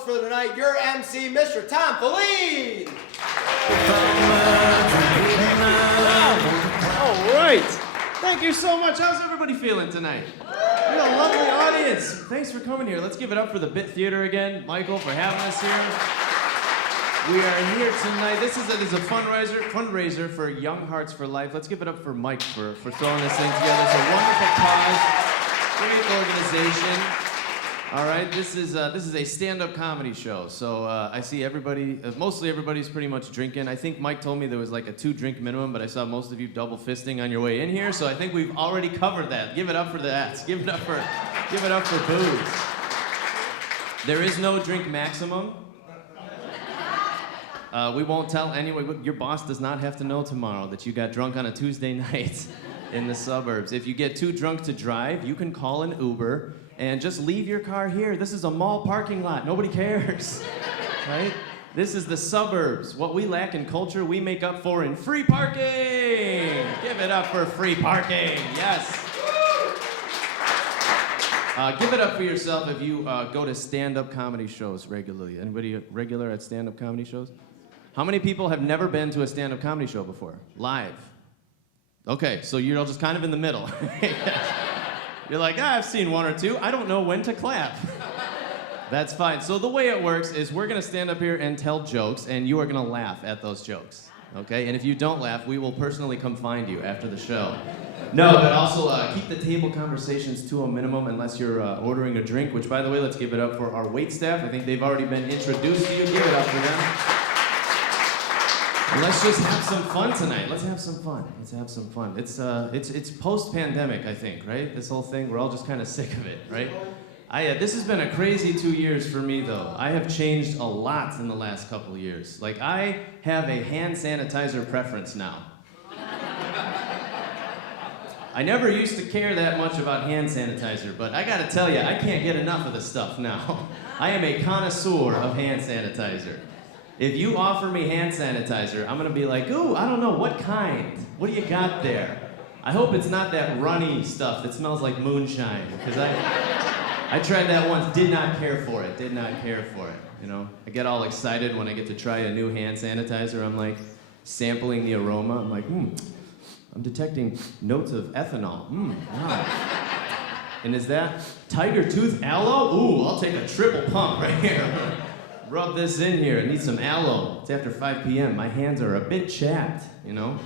host for tonight, your MC, Mr. Tom Feline. All right. Thank you so much. How's everybody feeling tonight? You're a lovely audience. Thanks for coming here. Let's give it up for the Bit Theater again. Michael, for having us here. We are here tonight. This is a fundraiser for Young Hearts for Life. Let's give it up for Mike for throwing this thing together. It's a wonderful cause, great organization. All right, this is a stand-up comedy show. So I see everybody, mostly everybody's pretty much drinking. I think Mike told me there was like a 2-drink minimum, but I saw most of you double fisting on your way in here. So I think we've already covered that. Give it up for that. Give it up for booze. There is no drink maximum. We won't tell anyone. Your boss does not have to know tomorrow that you got drunk on a Tuesday night in the suburbs. If you get too drunk to drive, you can call an Uber and just leave your car here. This is a mall parking lot. Nobody cares, right? This is the suburbs. What we lack in culture, we make up for in free parking. Give it up for free parking. Yes. Give it up for yourself if you go to stand-up comedy shows regularly. Anybody regular at stand-up comedy shows? How many people have never been to a stand-up comedy show before? Live. Okay, so you're all just kind of in the middle. You're like, I've seen one or two. I don't know when to clap. That's fine. So the way it works is we're gonna stand up here and tell jokes, and you are gonna laugh at those jokes, okay? And if you don't laugh, we will personally come find you after the show. No, but also keep the table conversations to a minimum unless you're ordering a drink, which, by the way, let's give it up for our wait staff. I think they've already been introduced to you. Give it up for them. And let's just have some fun tonight. Let's have some fun. Let's have some fun. It's post-pandemic, I think, right? This whole thing, we're all just kind of sick of it, right? This has been a crazy 2 years for me, though. I have changed a lot in the last couple of years. Like, I have a hand sanitizer preference now. I never used to care that much about hand sanitizer, but I gotta tell you, I can't get enough of the stuff now. I am a connoisseur of hand sanitizer. If you offer me hand sanitizer, I'm gonna be like, ooh, I don't know, what kind? What do you got there? I hope it's not that runny stuff that smells like moonshine, because I tried that once, did not care for it, you know? I get all excited when I get to try a new hand sanitizer. I'm like sampling the aroma. I'm like, I'm detecting notes of ethanol. Wow. And is that Tiger Tooth aloe? Ooh, I'll take a triple pump right here. Rub this in here. I need some aloe. It's after 5 p.m. My hands are a bit chapped, you know?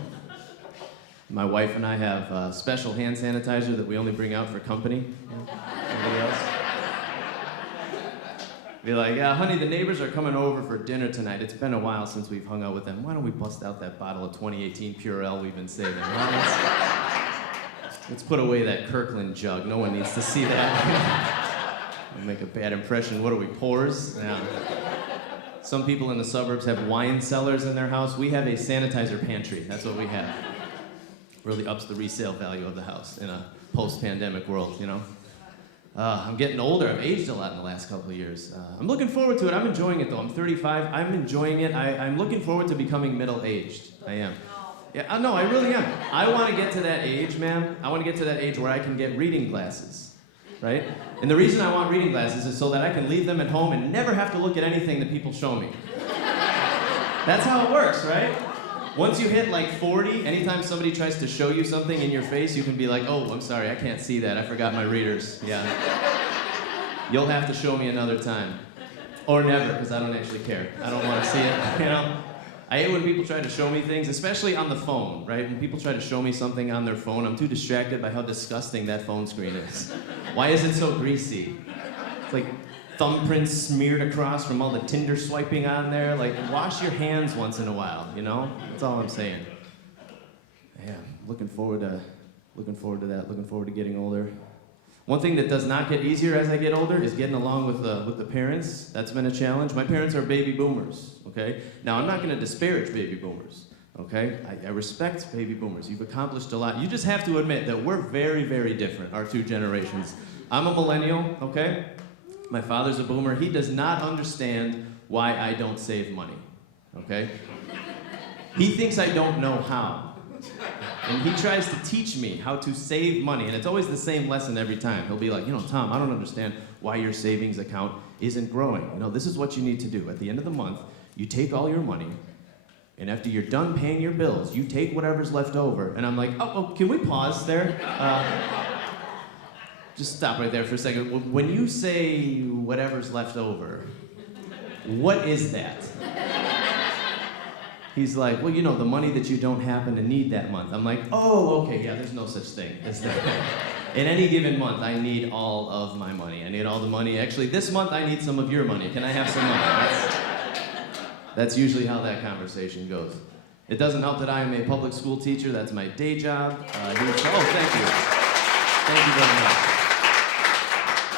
My wife and I have special hand sanitizer that we only bring out for company. Anybody else? Be like, yeah, honey, the neighbors are coming over for dinner tonight. It's been a while since we've hung out with them. Why don't we bust out that bottle of 2018 Purell we've been saving? Let's put away that Kirkland jug. No one needs to see that. We'll make a bad impression. What are we, pores? Yeah. Some people in the suburbs have wine cellars in their house. We have a sanitizer pantry. That's what we have. Really ups the resale value of the house in a post-pandemic world, you know? I'm getting older. I've aged a lot in the last couple of years. I'm looking forward to it. I'm enjoying it, though. I'm 35. I'm enjoying it. I'm looking forward to becoming middle-aged. I am. Yeah, no, I really am. I want to get to that age, man. I want to get to that age where I can get reading glasses, right? And the reason I want reading glasses is so that I can leave them at home and never have to look at anything that people show me. That's how it works, right? Once you hit like 40, anytime somebody tries to show you something in your face, you can be like, oh, I'm sorry, I can't see that. I forgot my readers. Yeah. You'll have to show me another time. Or never, because I don't actually care. I don't want to see it, you know? I hate when people try to show me things, especially on the phone, right? When people try to show me something on their phone, I'm too distracted by how disgusting that phone screen is. Why is it so greasy? It's like thumbprints smeared across from all the Tinder swiping on there. Like, wash your hands once in a while, you know? That's all I'm saying. Yeah, looking forward to that. Looking forward to getting older. One thing that does not get easier as I get older is getting along with the parents. That's been a challenge. My parents are baby boomers, okay? Now, I'm not gonna disparage baby boomers, okay? I respect baby boomers. You've accomplished a lot. You just have to admit that we're very, very different, our two generations. I'm a millennial, okay? My father's a boomer. He does not understand why I don't save money, okay? He thinks I don't know how. And he tries to teach me how to save money, and it's always the same lesson every time. He'll be like, you know, Tom, I don't understand why your savings account isn't growing. You know, this is what you need to do. At the end of the month, you take all your money, and after you're done paying your bills, you take whatever's left over. And I'm like, oh, can we pause there? Just stop right there for a second. When you say whatever's left over, what is that? He's like, well, you know, the money that you don't happen to need that month. I'm like, oh, okay, yeah, there's no such thing as that. In any given month, I need all of my money. I need all the money. Actually, this month, I need some of your money. Can I have some money? That's usually how that conversation goes. It doesn't help that I am a public school teacher. That's my day job. Thank you. Thank you very much.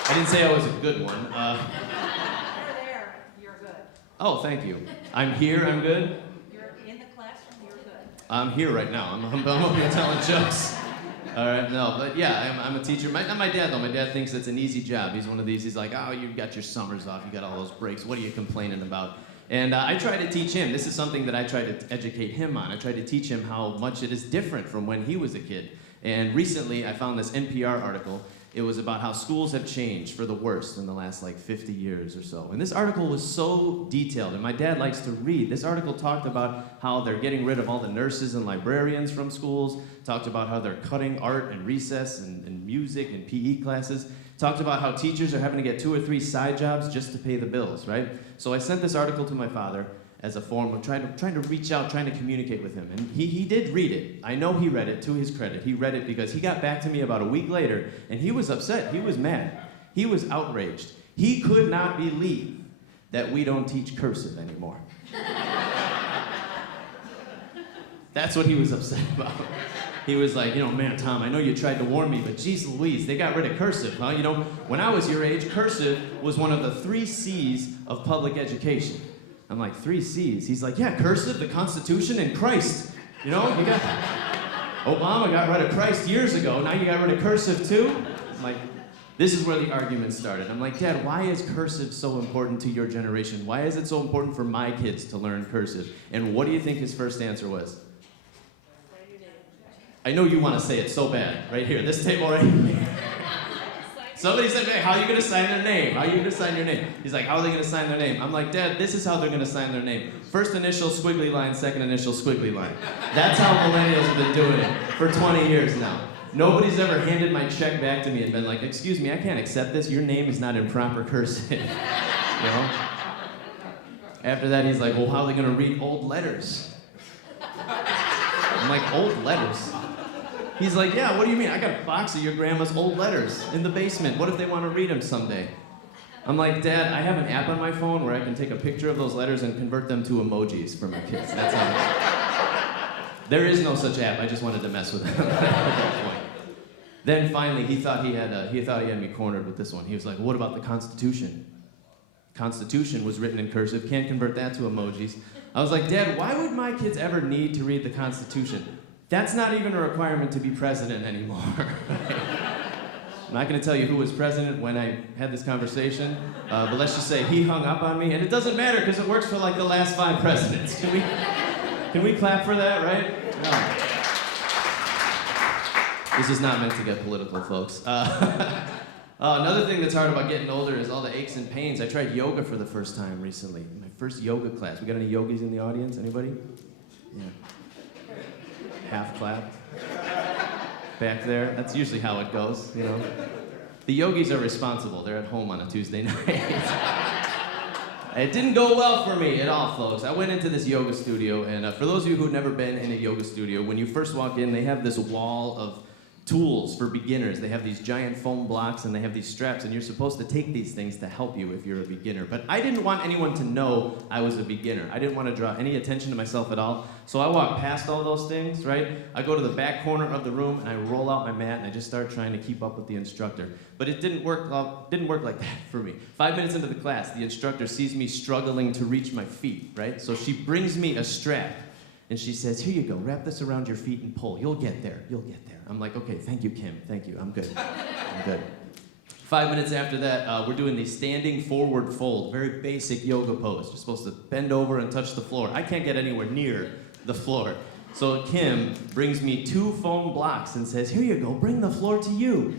I didn't say I was a good one. You're there, you're good. Oh, thank you. I'm here, I'm good? You're in the classroom, you're good. I'm here right now. I'm over here telling jokes. All right, no, but yeah, I'm a teacher. Not my dad, though. My dad thinks it's an easy job. He's one of these, he's like, oh, you've got your summers off, you got all those breaks. What are you complaining about? And I try to teach him. This is something that I try to educate him on. I try to teach him how much it is different from when he was a kid. And recently, I found this NPR article. It was about how schools have changed for the worst in the last like 50 years or so. And this article was so detailed, and my dad likes to read. This article talked about how they're getting rid of all the nurses and librarians from schools, talked about how they're cutting art and recess and music and PE classes, talked about how teachers are having to get 2 or 3 side jobs just to pay the bills, right? So I sent this article to my father as a form of trying to reach out, trying to communicate with him. And he did read it. I know he read it, to his credit. He read it because he got back to me about a week later, and he was upset. He was mad. He was outraged. He could not believe that we don't teach cursive anymore. That's what he was upset about. He was like, you know, man, Tom, I know you tried to warn me, but geez Louise, they got rid of cursive, huh? You know, when I was your age, cursive was one of the 3 C's of public education. I'm like, 3 C's? He's like, yeah, cursive, the Constitution, and Christ. You know, you got Obama got rid of Christ years ago. Now you got rid of cursive too? I'm like, this is where the argument started. I'm like, Dad, why is cursive so important to your generation? Why is it so important for my kids to learn cursive? And what do you think his first answer was? I know you want to say it so bad. Right here, this table right here. Somebody said, hey, how are you going to sign their name? How are you going to sign your name? He's like, how are they going to sign their name? I'm like, Dad, this is how they're going to sign their name. First initial, squiggly line, second initial, squiggly line. That's how millennials have been doing it for 20 years now. Nobody's ever handed my check back to me and been like, excuse me, I can't accept this. Your name is not in proper cursive. You know? After that, he's like, well, how are they going to read old letters? I'm like, old letters? He's like, yeah, what do you mean? I got a box of your grandma's old letters in the basement. What if they want to read them someday? I'm like, Dad, I have an app on my phone where I can take a picture of those letters and convert them to emojis for my kids. That's how There is no such app. I just wanted to mess with him at that point. Then finally, he thought he had me cornered with this one. He was like, what about the Constitution? Constitution was written in cursive. Can't convert that to emojis. I was like, Dad, why would my kids ever need to read the Constitution? That's not even a requirement to be president anymore. I'm not going to tell you who was president when I had this conversation, but let's just say he hung up on me, and it doesn't matter because it works for like the last 5 presidents. Can we clap for that, right? No. This is not meant to get political, folks. Another thing that's hard about getting older is all the aches and pains. I tried yoga for the first time recently. My first yoga class. We got any yogis in the audience? Anybody? Yeah. Half clapped. Back there. That's usually how it goes, you know. The yogis are responsible. They're at home on a Tuesday night. It didn't go well for me at all, folks. I went into this yoga studio, and for those of you who've never been in a yoga studio, when you first walk in, they have this wall of tools for beginners. They have these giant foam blocks and they have these straps, and you're supposed to take these things to help you if you're a beginner. But I didn't want anyone to know I was a beginner. I didn't want to draw any attention to myself at all. So I walk past all those things, right? I go to the back corner of the room and I roll out my mat and I just start trying to keep up with the instructor. But it didn't work like that for me. 5 minutes into the class, the instructor sees me struggling to reach my feet, right? So she brings me a strap and she says, here you go, wrap this around your feet and pull. You'll get there, you'll get there. I'm like, okay, thank you, Kim, thank you, I'm good, I'm good. 5 minutes after that, we're doing the standing forward fold, very basic yoga pose. You're supposed to bend over and touch the floor. I can't get anywhere near the floor. So Kim brings me 2 foam blocks and says, here you go, bring the floor to you.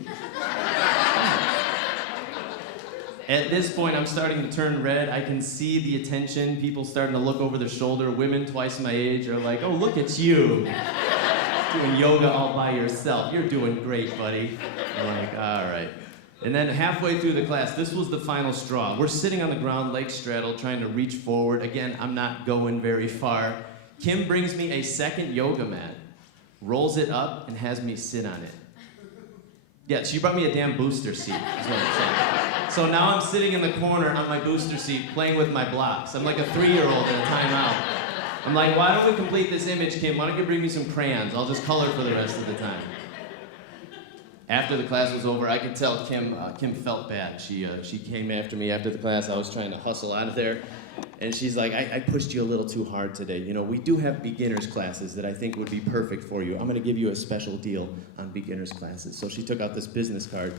At this point, I'm starting to turn red. I can see the attention, people starting to look over their shoulder. Women twice my age are like, oh, look at you. Doing yoga all by yourself. You're doing great, buddy. I'm like, all right. And then halfway through the class, this was the final straw. We're sitting on the ground, leg straddled, trying to reach forward. Again, I'm not going very far. Kim brings me a second yoga mat, rolls it up, and has me sit on it. Yeah, she brought me a damn booster seat, is what I'm saying. So now I'm sitting in the corner on my booster seat playing with my blocks. I'm like a 3-year-old in a timeout. I'm like, why don't we complete this image, Kim? Why don't you bring me some crayons? I'll just color for the rest of the time. After the class was over, I could tell Kim felt bad. She came after me after the class. I was trying to hustle out of there. And she's like, I pushed you a little too hard today. You know, we do have beginners classes that I think would be perfect for you. I'm gonna give you a special deal on beginners classes. So she took out this business card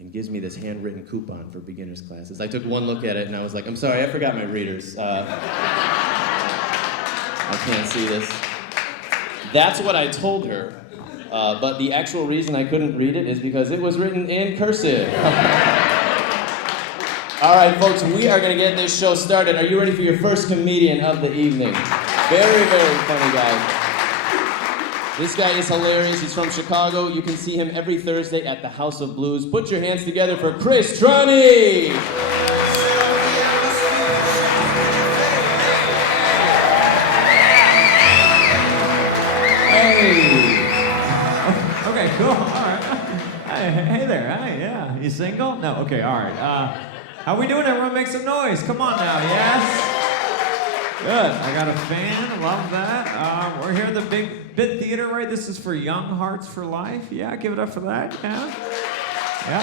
and gives me this handwritten coupon for beginners classes. I took one look at it and I was like, I'm sorry, I forgot my readers. I can't see this. That's what I told her. But the actual reason I couldn't read it is because it was written in cursive. All right, folks, we are going to get this show started. Are you ready for your first comedian of the evening? Very, very funny guy. This guy is hilarious. He's from Chicago. You can see him every Thursday at the House of Blues. Put your hands together for Chris Trani. Okay, cool. All right. Hey there. Hi, yeah. You single? No. Okay. All right. How we doing? Everyone, make some noise. Come on now. Yes. Good. I got a fan. Love that. We're here at the Big Bit Theater, right? This is for Young Hearts for Life. Yeah. Give it up for that. Yeah. Yeah.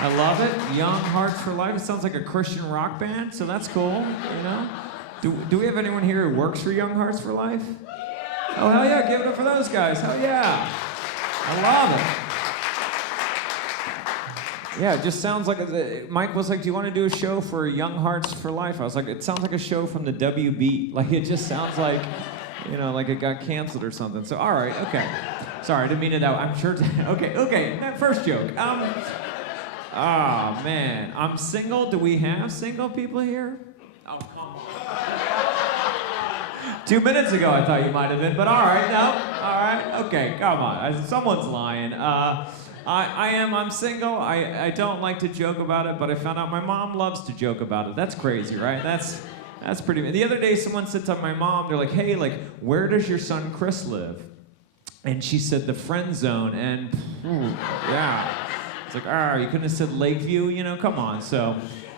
I love it. Young Hearts for Life. It sounds like a Christian rock band, so that's cool. You know. Do we have anyone here who works for Young Hearts for Life? Oh, hell yeah, give it up for those guys. Hell yeah. I love it. Yeah, it just sounds like, Mike was like, do you want to do a show for Young Hearts for Life? I was like, it sounds like a show from the WB. Like, it just sounds like, you know, like it got canceled or something. So, all right, okay. Sorry, I didn't mean it out. I'm sure, okay, first joke. Oh, man, I'm single. Do we have single people here? Oh, come on. 2 minutes ago, I thought you might have been, but all right, no, all right, okay, come on, someone's lying. I'm single. I don't like to joke about it, but I found out my mom loves to joke about it. That's crazy, right? That's pretty. The other day, someone said to my mom, they're like, hey, like, where does your son Chris live? And she said the friend zone, and yeah, it's like, you couldn't have said Lakeview, you know? Come on, so.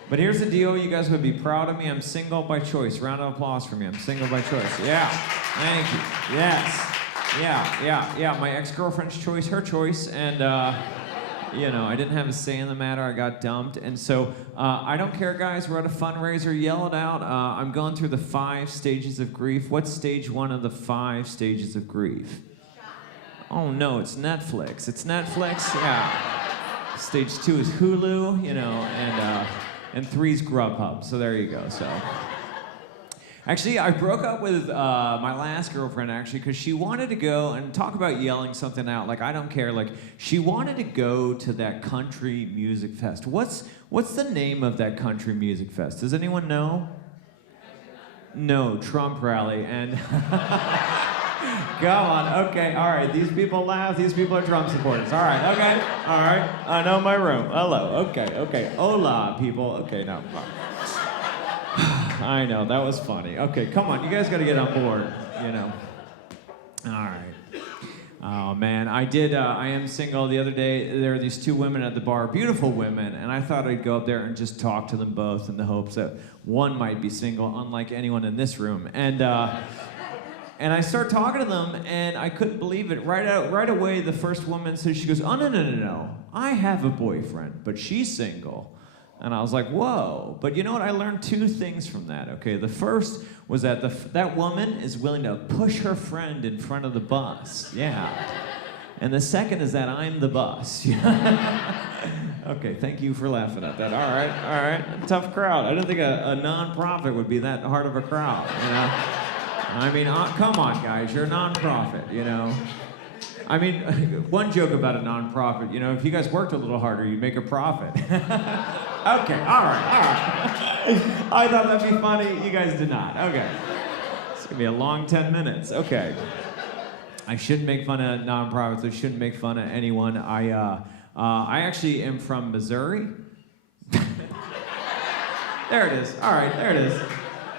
But here's the deal, you guys would be proud of me. I'm single by choice. Round of applause for me. I'm single by choice. Yeah, thank you. Yes. Yeah. My ex-girlfriend's choice, her choice, and you know, I didn't have a say in the matter. I got dumped, and so I don't care, guys. We're at a fundraiser. Yell it out. I'm going through the 5 stages of grief. What's stage 1 of the 5 stages of grief? Oh no, it's Netflix. It's Netflix. Yeah. Stage 2 is Hulu. You know, and 3's Grubhub. So there you go. So. Actually, I broke up with my last girlfriend, actually, because she wanted to go and talk about yelling something out. Like, I don't care. Like, she wanted to go to that country music fest. What's the name of that country music fest? Does anyone know? No, Trump rally. And come on. Okay, all right. These people laugh. These people are Trump supporters. All right, okay. All right. I know my room. Hello. Okay. Hola, people. Okay, no. I know, that was funny. Okay, come on, you guys gotta get on board, you know. All right. Oh man, I am single. The other day, there were these 2 women at the bar, beautiful women, and I thought I'd go up there and just talk to them both in the hopes that one might be single, unlike anyone in this room. And I start talking to them, and I couldn't believe it. Right away, the first woman says, she goes, oh, no. I have a boyfriend, but she's single. And I was like, whoa. But you know what? I learned 2 things from that, okay? The first was that that woman is willing to push her friend in front of the bus. Yeah. And the second is that I'm the bus. Okay, thank you for laughing at that. All right. Tough crowd. I didn't think a non-profit would be that hard of a crowd, you know? I mean, come on, guys. You're a non-profit, you know? I mean, one joke about a non-profit, you know, if you guys worked a little harder, you'd make a profit. Okay, all right. I thought that'd be funny. You guys did not. Okay. It's gonna be a long 10 minutes. Okay. I shouldn't make fun of nonprofits. I shouldn't make fun of anyone. I actually am from Missouri. There it is. All right, there it is.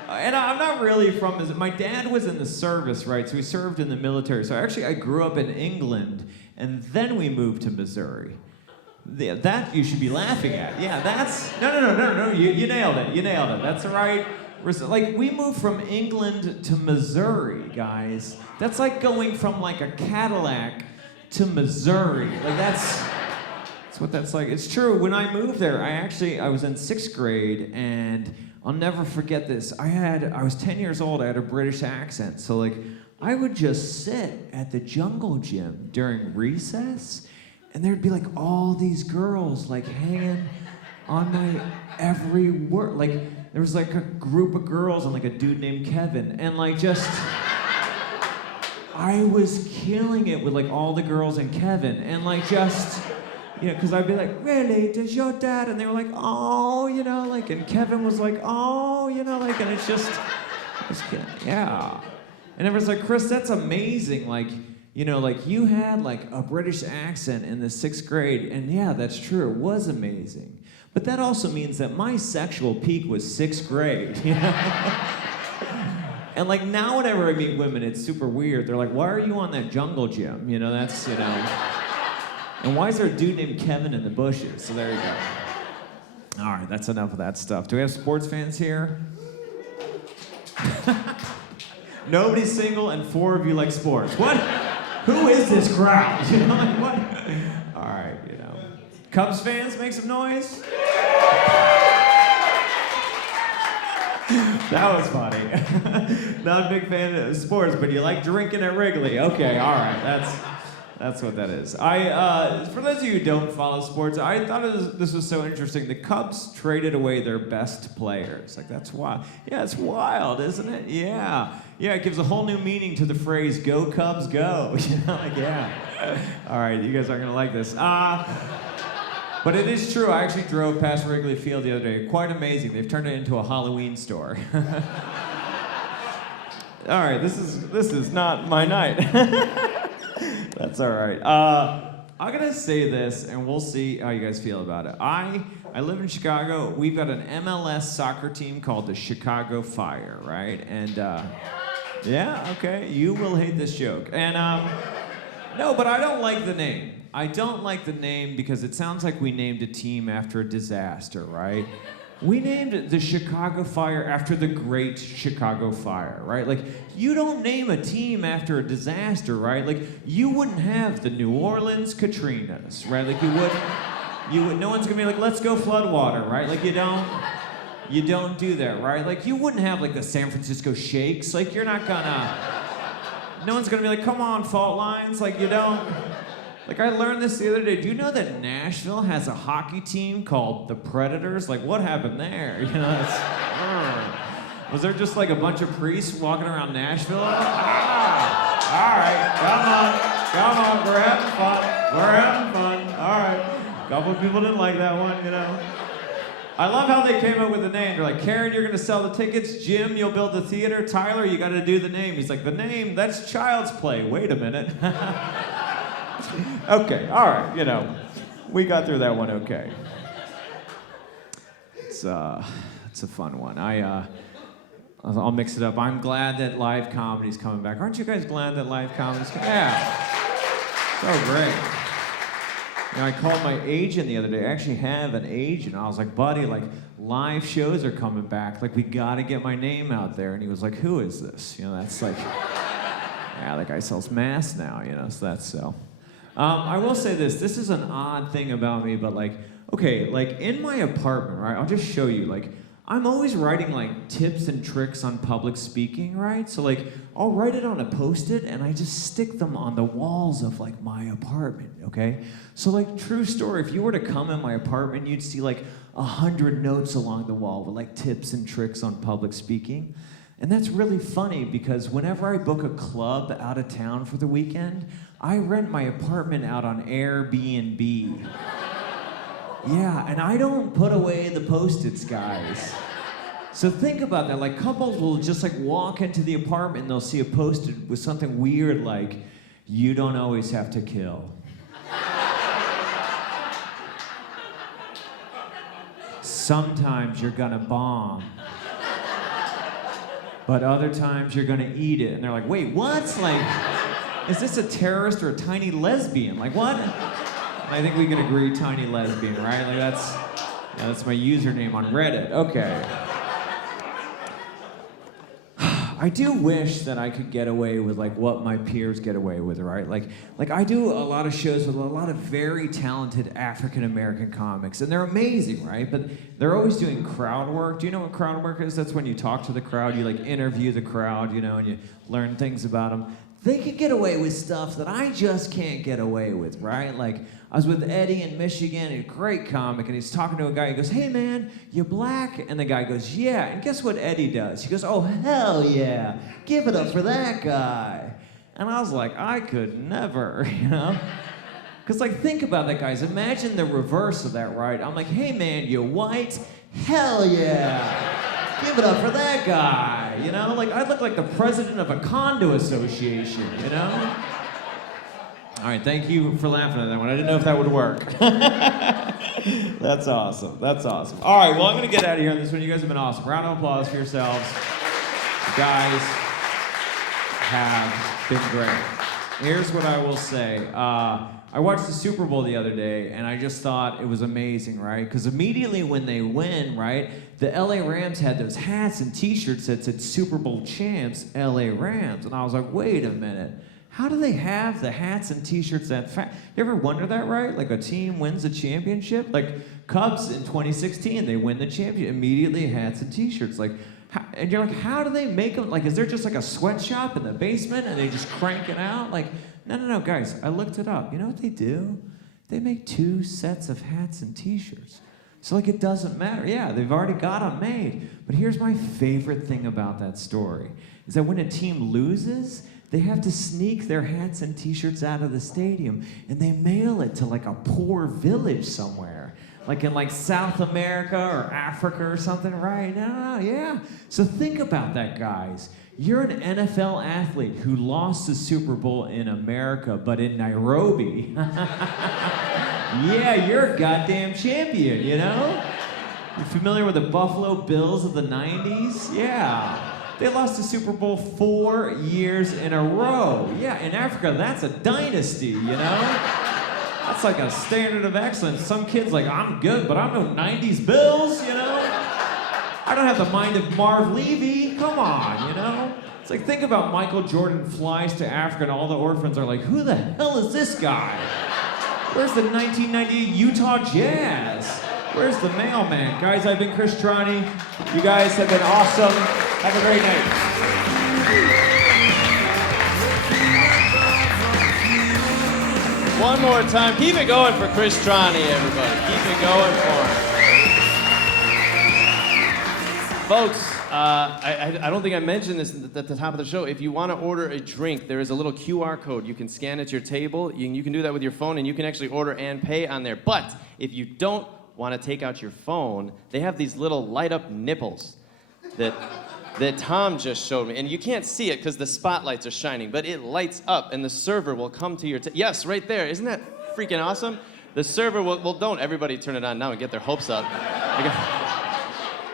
And I'm not really from Missouri. My dad was in the service, right? So he served in the military. So I grew up in England, and then we moved to Missouri. That you should be laughing at. Yeah, that's no. You nailed it. You nailed it. That's right. Like we moved from England to Missouri, guys. That's like going from like a Cadillac to Missouri. Like that's what that's like. It's true. When I moved there, I was in 6th grade, and I'll never forget this. I was 10 years old. I had a British accent, so like I would just sit at the jungle gym during recess. And there'd be like all these girls like hanging on my every word. Like there was like a group of girls and like a dude named Kevin. And like just, I was killing it with like all the girls and Kevin. And like just, you know, because I'd be like, really, does your dad? And they were like, oh, you know, like, and Kevin was like, oh, you know, like, and it's just yeah. And everyone's like, Chris, that's amazing. Like, you know, like you had like a British accent in the 6th grade, and yeah, that's true, it was amazing. But that also means that my sexual peak was 6th grade, you know? And like now whenever I meet women, it's super weird. They're like, why are you on that jungle gym? You know, that's, you know. And why is there a dude named Kevin in the bushes? So there you go. All right, that's enough of that stuff. Do we have sports fans here? Nobody's single and 4 of you like sports. What? Who is this crowd? You know, like what? All right, you know. Cubs fans, make some noise. That was funny. Not a big fan of sports, but you like drinking at Wrigley. Okay, all right, that's what that is. For those of you who don't follow sports, I thought this was so interesting. The Cubs traded away their best players. Like, that's wild. Yeah, it's wild, isn't it? Yeah. Yeah, it gives a whole new meaning to the phrase, go Cubs, go. You know, like, yeah. All right, you guys aren't going to like this. But it is true. I actually drove past Wrigley Field the other day. Quite amazing. They've turned it into a Halloween store. All right, this is not my night. That's all right. I'm gonna say this, and we'll see how you guys feel about it. I live in Chicago. We've got an MLS soccer team called the Chicago Fire, right? And yeah, okay, you will hate this joke. And no, but I don't like the name. I don't like the name because it sounds like we named a team after a disaster, right? We named it the Chicago Fire after the Great Chicago Fire, right? Like, you don't name a team after a disaster, right? Like, you wouldn't have the New Orleans Katrinas, right? Like, you would, no one's gonna be like, let's go Floodwater, right? Like, you don't do that, right? Like, you wouldn't have, like, the San Francisco Shakes. Like, you're not gonna, no one's gonna be like, come on, Fault Lines. Like, you don't. Like, I learned this the other day. Do you know that Nashville has a hockey team called the Predators? Like, what happened there? You know, was there just like a bunch of priests walking around Nashville? All right, come on, we're having fun. All right, a couple of people didn't like that one, you know. I love how they came up with the name. They're like, Karen, you're gonna sell the tickets. Jim, you'll build the theater. Tyler, you gotta do the name. He's like, the name, that's Child's Play. Wait a minute. Okay, all right, you know, we got through that one okay. It's a fun one. I'll mix it up. I'm glad that live comedy's coming back. Aren't you guys glad that live comedy's coming back? Yeah, so great. You know, I called my agent the other day. I actually have an agent. I was like, buddy, like, live shows are coming back. Like, we gotta get my name out there. And he was like, who is this? You know, that's like, yeah, that guy sells masks now, you know, so that's so. I will say this is an odd thing about me, but like, okay, like in my apartment, right, I'll just show you, like, I'm always writing like tips and tricks on public speaking, right? So like, I'll write it on a Post-it and I just stick them on the walls of like my apartment, okay? So like, true story, if you were to come in my apartment, you'd see like 100 notes along the wall with like tips and tricks on public speaking. And that's really funny because whenever I book a club out of town for the weekend, I rent my apartment out on Airbnb. Yeah, and I don't put away the Post-its, guys. So think about that. Like couples will just like walk into the apartment and they'll see a Post-it with something weird like, "You don't always have to kill." Sometimes you're gonna bomb. But other times you're gonna eat it. And they're like, "Wait, what? Like, is this a terrorist or a tiny lesbian? Like, what?" And I think we can agree, tiny lesbian, right? Like, that's my username on Reddit. Okay. I do wish that I could get away with like what my peers get away with, right? Like I do a lot of shows with a lot of very talented African American comics, and they're amazing, right? But they're always doing crowd work. Do you know what crowd work is? That's when you talk to the crowd, you like interview the crowd, you know, and you learn things about them. They can get away with stuff that I just can't get away with, right? Like, I was with Eddie in Michigan, a great comic, and he's talking to a guy. He goes, "Hey, man, you black?" And the guy goes, "Yeah." And guess what Eddie does? He goes, "Oh, hell yeah. Give it up for that guy." And I was like, I could never, you know? Because, like, think about that, guys. Imagine the reverse of that, right? I'm like, "Hey, man, you white? Hell yeah. Give it up for that guy," you know? Like, I'd look like the president of a condo association, you know? All right, thank you for laughing at that one. I didn't know if that would work. That's awesome. That's awesome. All right, well, I'm going to get out of here on this one. You guys have been awesome. Round of applause for yourselves. You guys have been great. Here's what I will say. I watched the Super Bowl the other day, and I just thought it was amazing, right? Because immediately when they win, right, the LA Rams had those hats and T-shirts that said Super Bowl champs, LA Rams. And I was like, wait a minute. How do they have the hats and T-shirts that fat? You ever wonder that, right? Like a team wins a championship? Like Cubs in 2016, they win the championship. Immediately hats and T-shirts. Like, and you're like, how do they make them? Like, is there just like a sweatshop in the basement and they just crank it out? Like, no, guys, I looked it up. You know what they do? They make 2 sets of hats and T-shirts. So like it doesn't matter. Yeah, they've already got them made. But here's my favorite thing about that story, is that when a team loses, they have to sneak their hats and T-shirts out of the stadium, and they mail it to like a poor village somewhere, like in like South America or Africa or something, right? No, yeah. So think about that, guys. You're an NFL athlete who lost the Super Bowl in America, but in Nairobi. Yeah, you're a goddamn champion, you know? You familiar with the Buffalo Bills of the 90s? Yeah. They lost the Super Bowl 4 years in a row. Yeah, in Africa, that's a dynasty, you know? That's like a standard of excellence. Some kid's like, I'm good, but I'm no 90s Bills, you know? I don't have the mind of Marv Levy. Come on, you know? It's like, think about Michael Jordan flies to Africa and all the orphans are like, who the hell is this guy? Where's the 1998 Utah Jazz? Where's the mailman? Guys, I've been Chris Trani. You guys have been awesome. Have a great night. One more time. Keep it going for Chris Trani, everybody. Keep it going for him. Folks, I don't think I mentioned this at the top of the show. If you want to order a drink, there is a little QR code. You can scan at your table. You can do that with your phone, and you can actually order and pay on there. But if you don't want to take out your phone, they have these little light-up nipples that Tom just showed me. And you can't see it because the spotlights are shining, but it lights up, and the server will come to your yes, right there. Isn't that freaking awesome? The server will, well, don't everybody turn it on now and get their hopes up.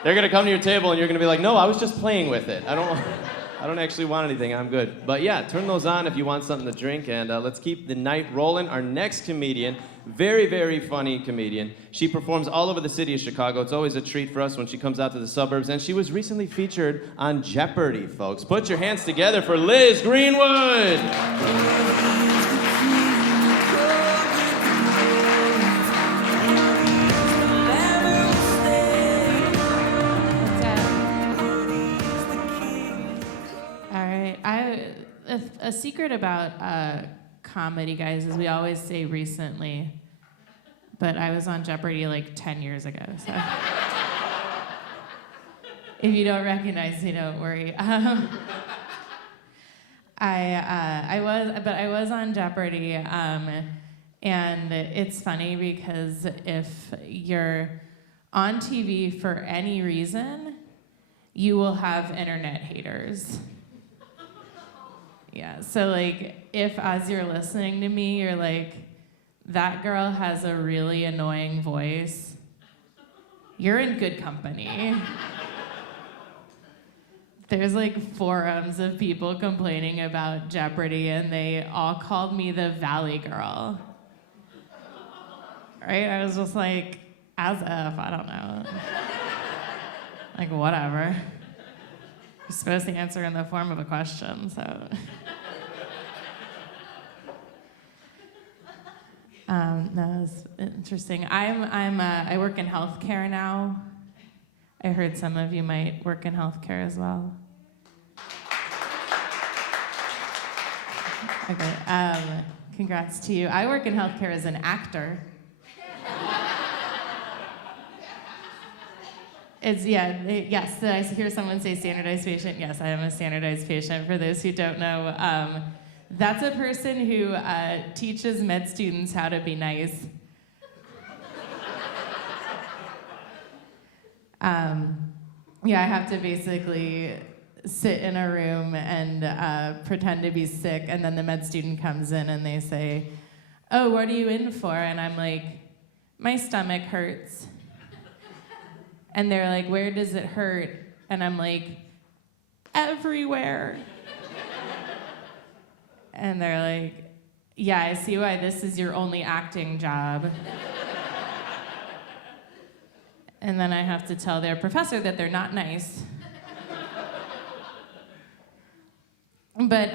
They're gonna come to your table, and you're gonna be like, no, I was just playing with it. I don't actually want anything, I'm good. But yeah, turn those on if you want something to drink, and let's keep the night rolling. Our next comedian, very, very funny comedian. She performs all over the city of Chicago. It's always a treat for us when she comes out to the suburbs, and she was recently featured on Jeopardy, folks. Put your hands together for Liz Greenwood. A secret about comedy, guys, is we always say recently, but I was on Jeopardy like 10 years ago, so if you don't recognize me, don't worry. I was on Jeopardy, And it's funny because if you're on TV for any reason, you will have internet haters. Yeah, so like if as you're listening to me, you're like, that girl has a really annoying voice, you're in good company. There's like forums of people complaining about Jeopardy, and they all called me the Valley Girl. Right? I was just like, as if, I don't know. Like, whatever. You're supposed to answer in the form of a question, so. No, it's interesting. I work in healthcare now. I heard some of you might work in healthcare as well. Okay, congrats to you. I work in healthcare as an actor. Yes, did I hear someone say standardized patient? Yes, I am a standardized patient. For those who don't know, that's a person who teaches med students how to be nice. I have to basically sit in a room and pretend to be sick, and then the med student comes in and they say, "Oh, what are you in for?" And I'm like, "My stomach hurts." And they're like, "Where does it hurt?" And I'm like, "Everywhere." And they're like, "Yeah, I see why this is your only acting job." And then I have to tell their professor that they're not nice. But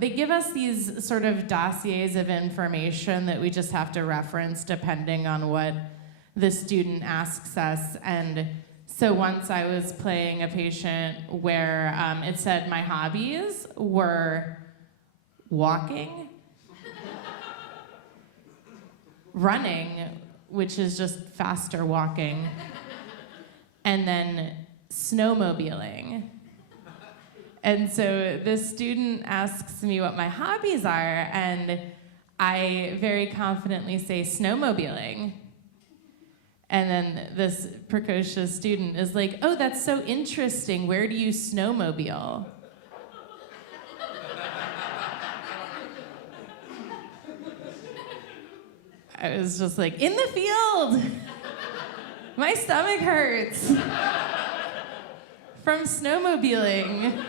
they give us these sort of dossiers of information that we just have to reference depending on what the student asks us. And so once I was playing a patient where it said my hobbies were walking, running, which is just faster walking, and then snowmobiling. And so the student asks me what my hobbies are, and I very confidently say snowmobiling. And then this precocious student is like, "Oh, that's so interesting. Where do you snowmobile?" I was just like, "In the field. My stomach hurts from snowmobiling."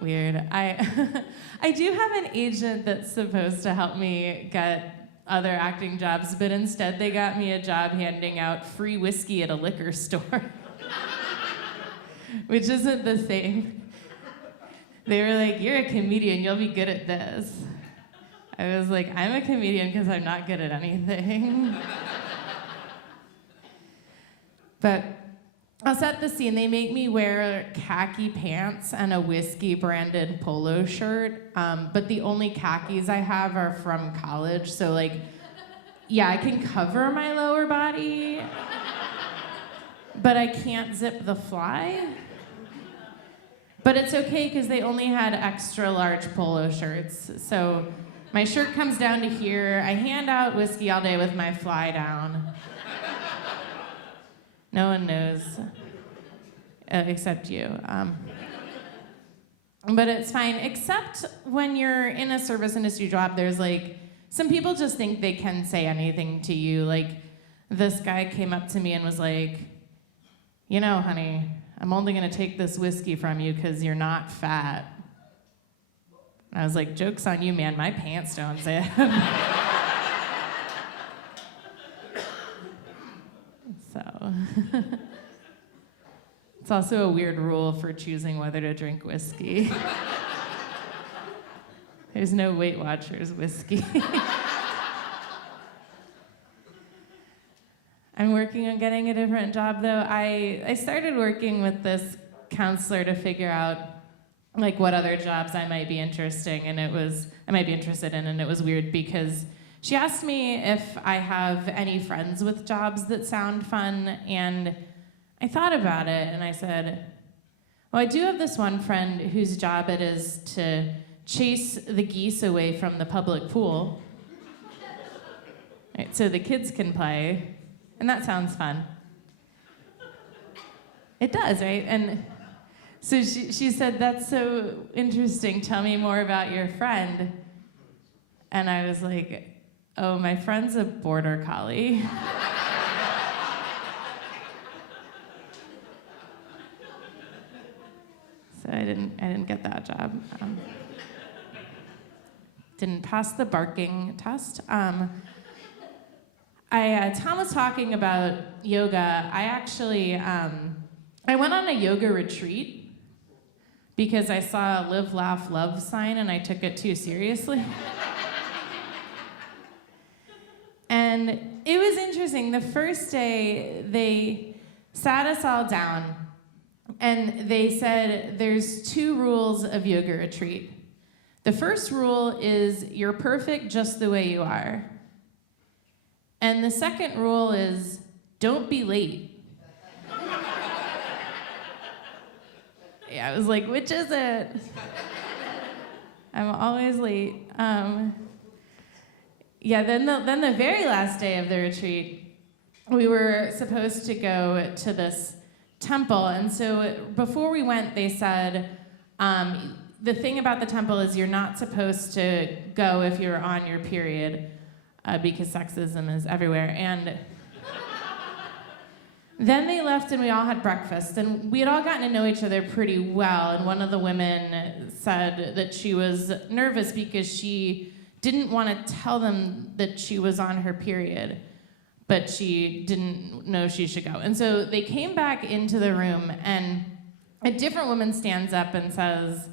Weird. I do have an agent that's supposed to help me get other acting jobs, but instead they got me a job handing out free whiskey at a liquor store, which isn't the same. They were like, "You're a comedian, you'll be good at this." I was like, "I'm a comedian because I'm not good at anything." But I'll set the scene. They make me wear khaki pants and a whiskey branded polo shirt, but the only khakis I have are from college, so like, yeah, I can cover my lower body, but I can't zip the fly. But it's okay because they only had extra large polo shirts, so my shirt comes down to here. I hand out whiskey all day with my fly down. No one knows. Except you. But it's fine, except when you're in a service industry job, there's like, some people just think they can say anything to you. Like, this guy came up to me and was like, "You know, honey, I'm only gonna take this whiskey from you because you're not fat." And I was like, "Joke's on you, man, my pants don't zip." So. It's also a weird rule for choosing whether to drink whiskey. There's no Weight Watchers whiskey. I'm working on getting a different job, though. I started working with this counselor to figure out like what other jobs I might be interested in, and it was weird because she asked me if I have any friends with jobs that sound fun, and I thought about it, and I said, well, I do have this one friend whose job it is to chase the geese away from the public pool. Right, so the kids can play, and that sounds fun. It does, right? And so she said, "That's so interesting. Tell me more about your friend." And I was like, "Oh, my friend's a border collie." So I didn't get that job. Didn't pass the barking test. Tom was talking about yoga. I actually, I went on a yoga retreat because I saw a live, laugh, love sign and I took it too seriously. And it was interesting. The first day, they sat us all down and they said, there's 2 rules of yoga retreat. The first rule is you're perfect just the way you are. And the second rule is don't be late. Yeah, I was like, which is it? I'm always late. Yeah, then the very last day of the retreat, we were supposed to go to this temple. And so before we went, they said, the thing about the temple is you're not supposed to go if you're on your period because sexism is everywhere. And then they left and we all had breakfast. And we had all gotten to know each other pretty well. And one of the women said that she was nervous because she didn't want to tell them that she was on her period, but she didn't know she should go. And so they came back into the room and a different woman stands up and says,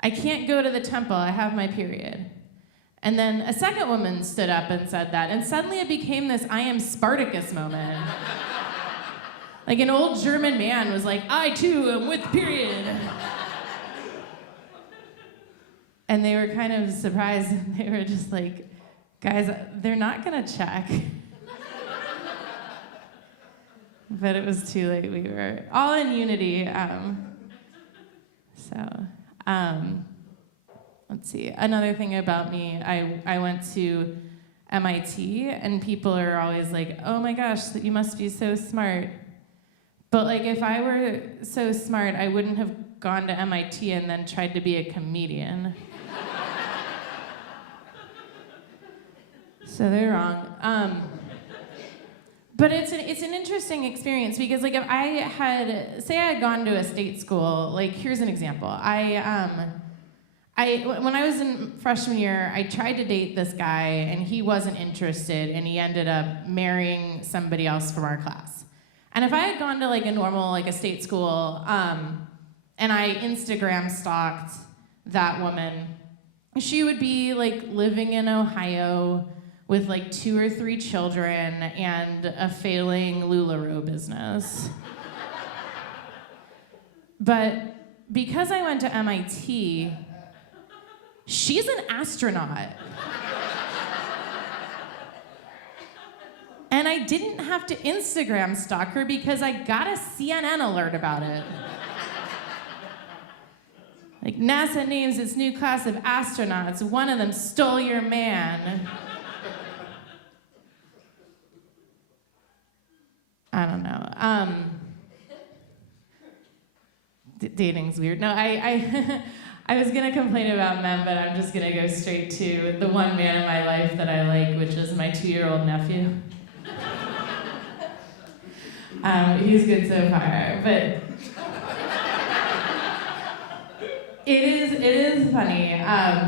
"I can't go to the temple, I have my period." And then a second woman stood up and said that, and suddenly it became this I am Spartacus moment. Like an old German man was like, "I too am with period." And they were kind of surprised, and they were just like, "Guys, they're not gonna check." But it was too late, we were all in unity. Let's see, another thing about me, I went to MIT and people are always like, "Oh my gosh, you must be so smart." But like if I were so smart, I wouldn't have gone to MIT and then tried to be a comedian. So they're wrong. But it's an interesting experience because like if I had gone to a state school, like here's an example. When I was in freshman year, I tried to date this guy and he wasn't interested and he ended up marrying somebody else from our class. And if I had gone to like a normal, like a state school, and I Instagram stalked that woman, she would be like living in Ohio with like 2 or 3 children and a failing LuLaRoe business. But because I went to MIT, she's an astronaut. And I didn't have to Instagram stalk her because I got a CNN alert about it. Like, NASA names its new class of astronauts. One of them stole your man. I don't know. Dating's weird. No, I was gonna complain about men, but I'm just gonna go straight to the one man in my life that I like, which is my 2-year-old nephew. He's good so far, but it is funny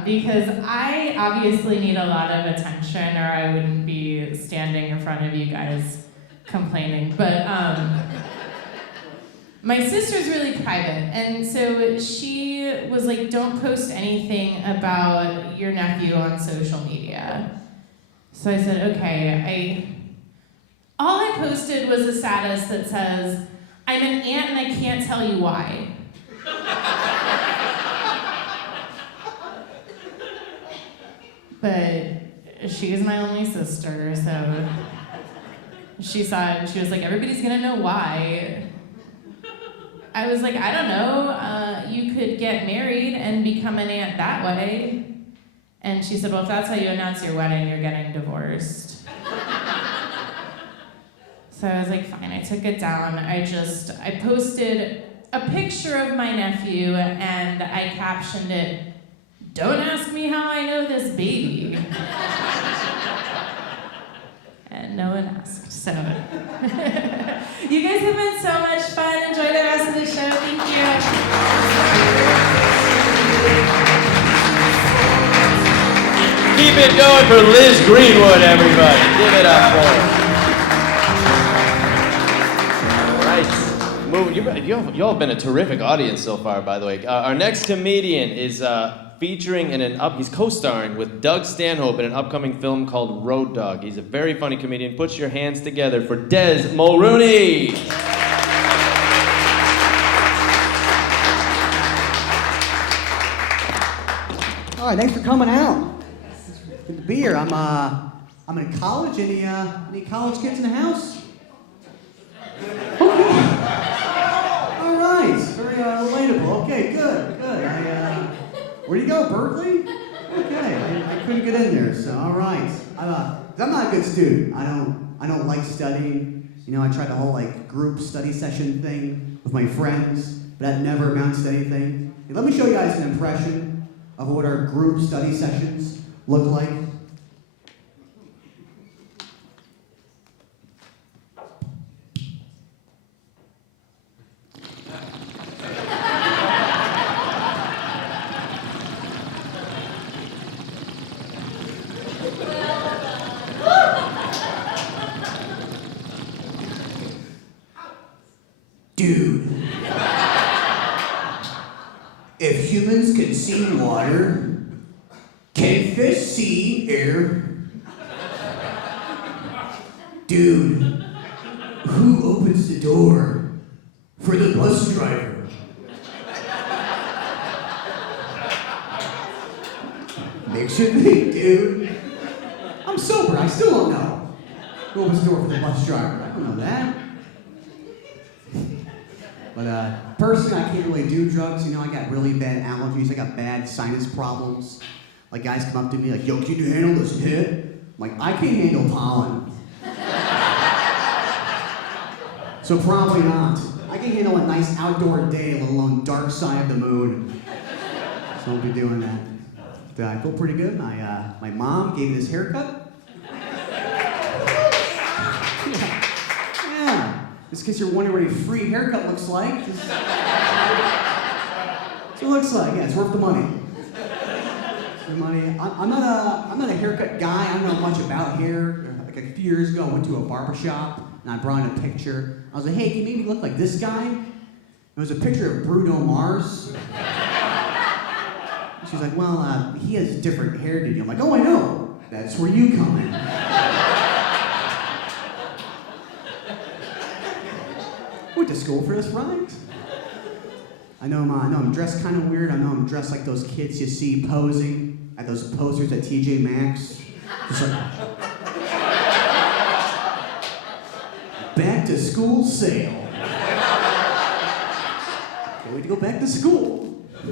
because I obviously need a lot of attention, or I wouldn't be standing in front of you guys complaining. But my sister's really private, and so she was like, "Don't post anything about your nephew on social media." So I said, "Okay." All I posted was a status that says, "I'm an aunt and I can't tell you why." But she's my only sister, so she saw it and she was like, "Everybody's gonna know why." I I was like, I don't know, you could get married and become an aunt that way. And she said, well, if that's how you announce your wedding, you're getting divorced. So I was like, fine, I took it down. I posted a picture of my nephew and I captioned it, "Don't ask me how I know this baby." And no one asked, so. You guys have been so much fun. Enjoy the rest of the show. Thank you. Keep it going for Liz Greenwood, everybody. Give it up for her. Y'all have been a terrific audience so far, by the way. Our next comedian is featuring he's co-starring with Doug Stanhope in an upcoming film called Road Dogg. He's a very funny comedian. Put your hands together for Des Mulrooney. All right, thanks for coming out. Good to be here. I'm in college. Any college kids in the house? All right, very relatable. Okay, good. Where'd you go, Berkeley? Okay, I couldn't get in there, so all right. I'm not a good student. I don't like studying. You know, I tried the whole group study session thing with my friends, but that never amounts to anything. Hey, let me show you guys an impression of what our group study sessions look like. Dude, if humans can see water, can fish see air? Dude, who opens the door for the bus driver? Makes you think, dude. I'm sober, I still don't know who opens the door for the bus driver. I don't know that. But personally, I can't really do drugs. You know, I got really bad allergies. I got bad sinus problems. Like guys come up to me like, "Yo, can you handle this pit?" I'm like, I can't handle pollen. So probably not. I can handle a nice outdoor day, let alone dark side of the moon. So I won't be doing that. But I feel pretty good. My mom gave me this haircut. Yeah. Just in case you're wondering what a free haircut looks like. That's what it looks like. Yeah, it's worth the money. It's worth the money. I'm not a haircut guy. I don't know much about hair. Like a few years ago, I went to a barbershop and I brought in a picture. I was like, "Hey, can you make me look like this guy?" It was a picture of Bruno Mars. She's like, "Well, he has different hair than you." I'm like, "Oh, I know. That's where you come in." Went to school for this, right? I know I'm dressed kind of weird. I know I'm dressed like those kids you see posing at those posters at TJ Maxx. Just like, back to school sale. Can't wait to go back to school. I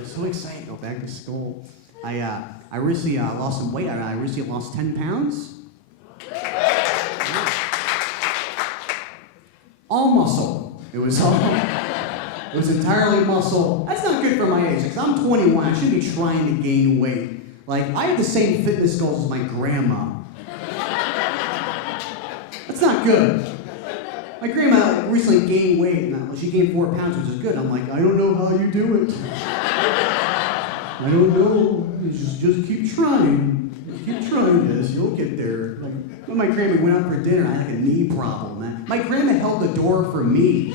was so excited to go back to school. I recently lost some weight. I recently lost 10 pounds. All muscle. It was entirely muscle. That's not good for my age, because I'm 21. I shouldn't be trying to gain weight. Like, I have the same fitness goals as my grandma. That's not good. My grandma recently gained weight, and she gained 4 pounds, which is good. I'm like, I don't know how you do it. I don't know. Just keep trying. Keep trying this. You'll get there. Like, when my grandma went out for dinner, I had like a knee problem, man. My grandma held the door for me.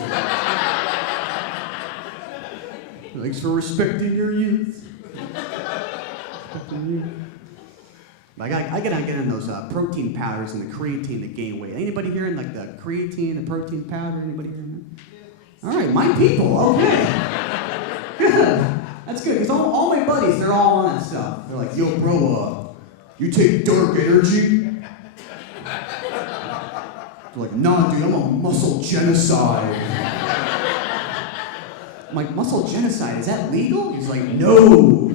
Thanks for respecting your youth. Like I gotta get in those protein powders and the creatine to gain weight. Anybody here in like the creatine, the protein powder? Anybody here in that? All right, my people. Okay. Good. That's good. Because all my buddies, they're all on that stuff. They're like, "Yo, bro, you take dark energy?" They're like, "Nah, dude, I'm a muscle genocide." I'm like, muscle genocide, is that legal? He's like, no.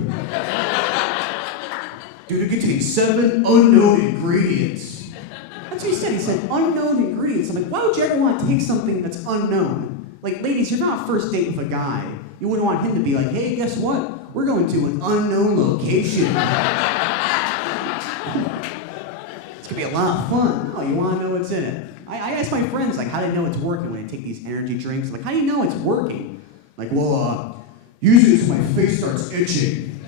Dude, it contains 7 unknown ingredients. That's what he said. He said, unknown ingredients. I'm like, why would you ever want to take something that's unknown? Like, ladies, you're not first date with a guy. You wouldn't want him to be like, hey, guess what? We're going to an unknown location. It's gonna be a lot of fun. No, you want to know what's in it. I ask my friends, like, how do they know it's working when they take these energy drinks? Like, how do you know it's working? Like, well, usually it's when my face starts itching.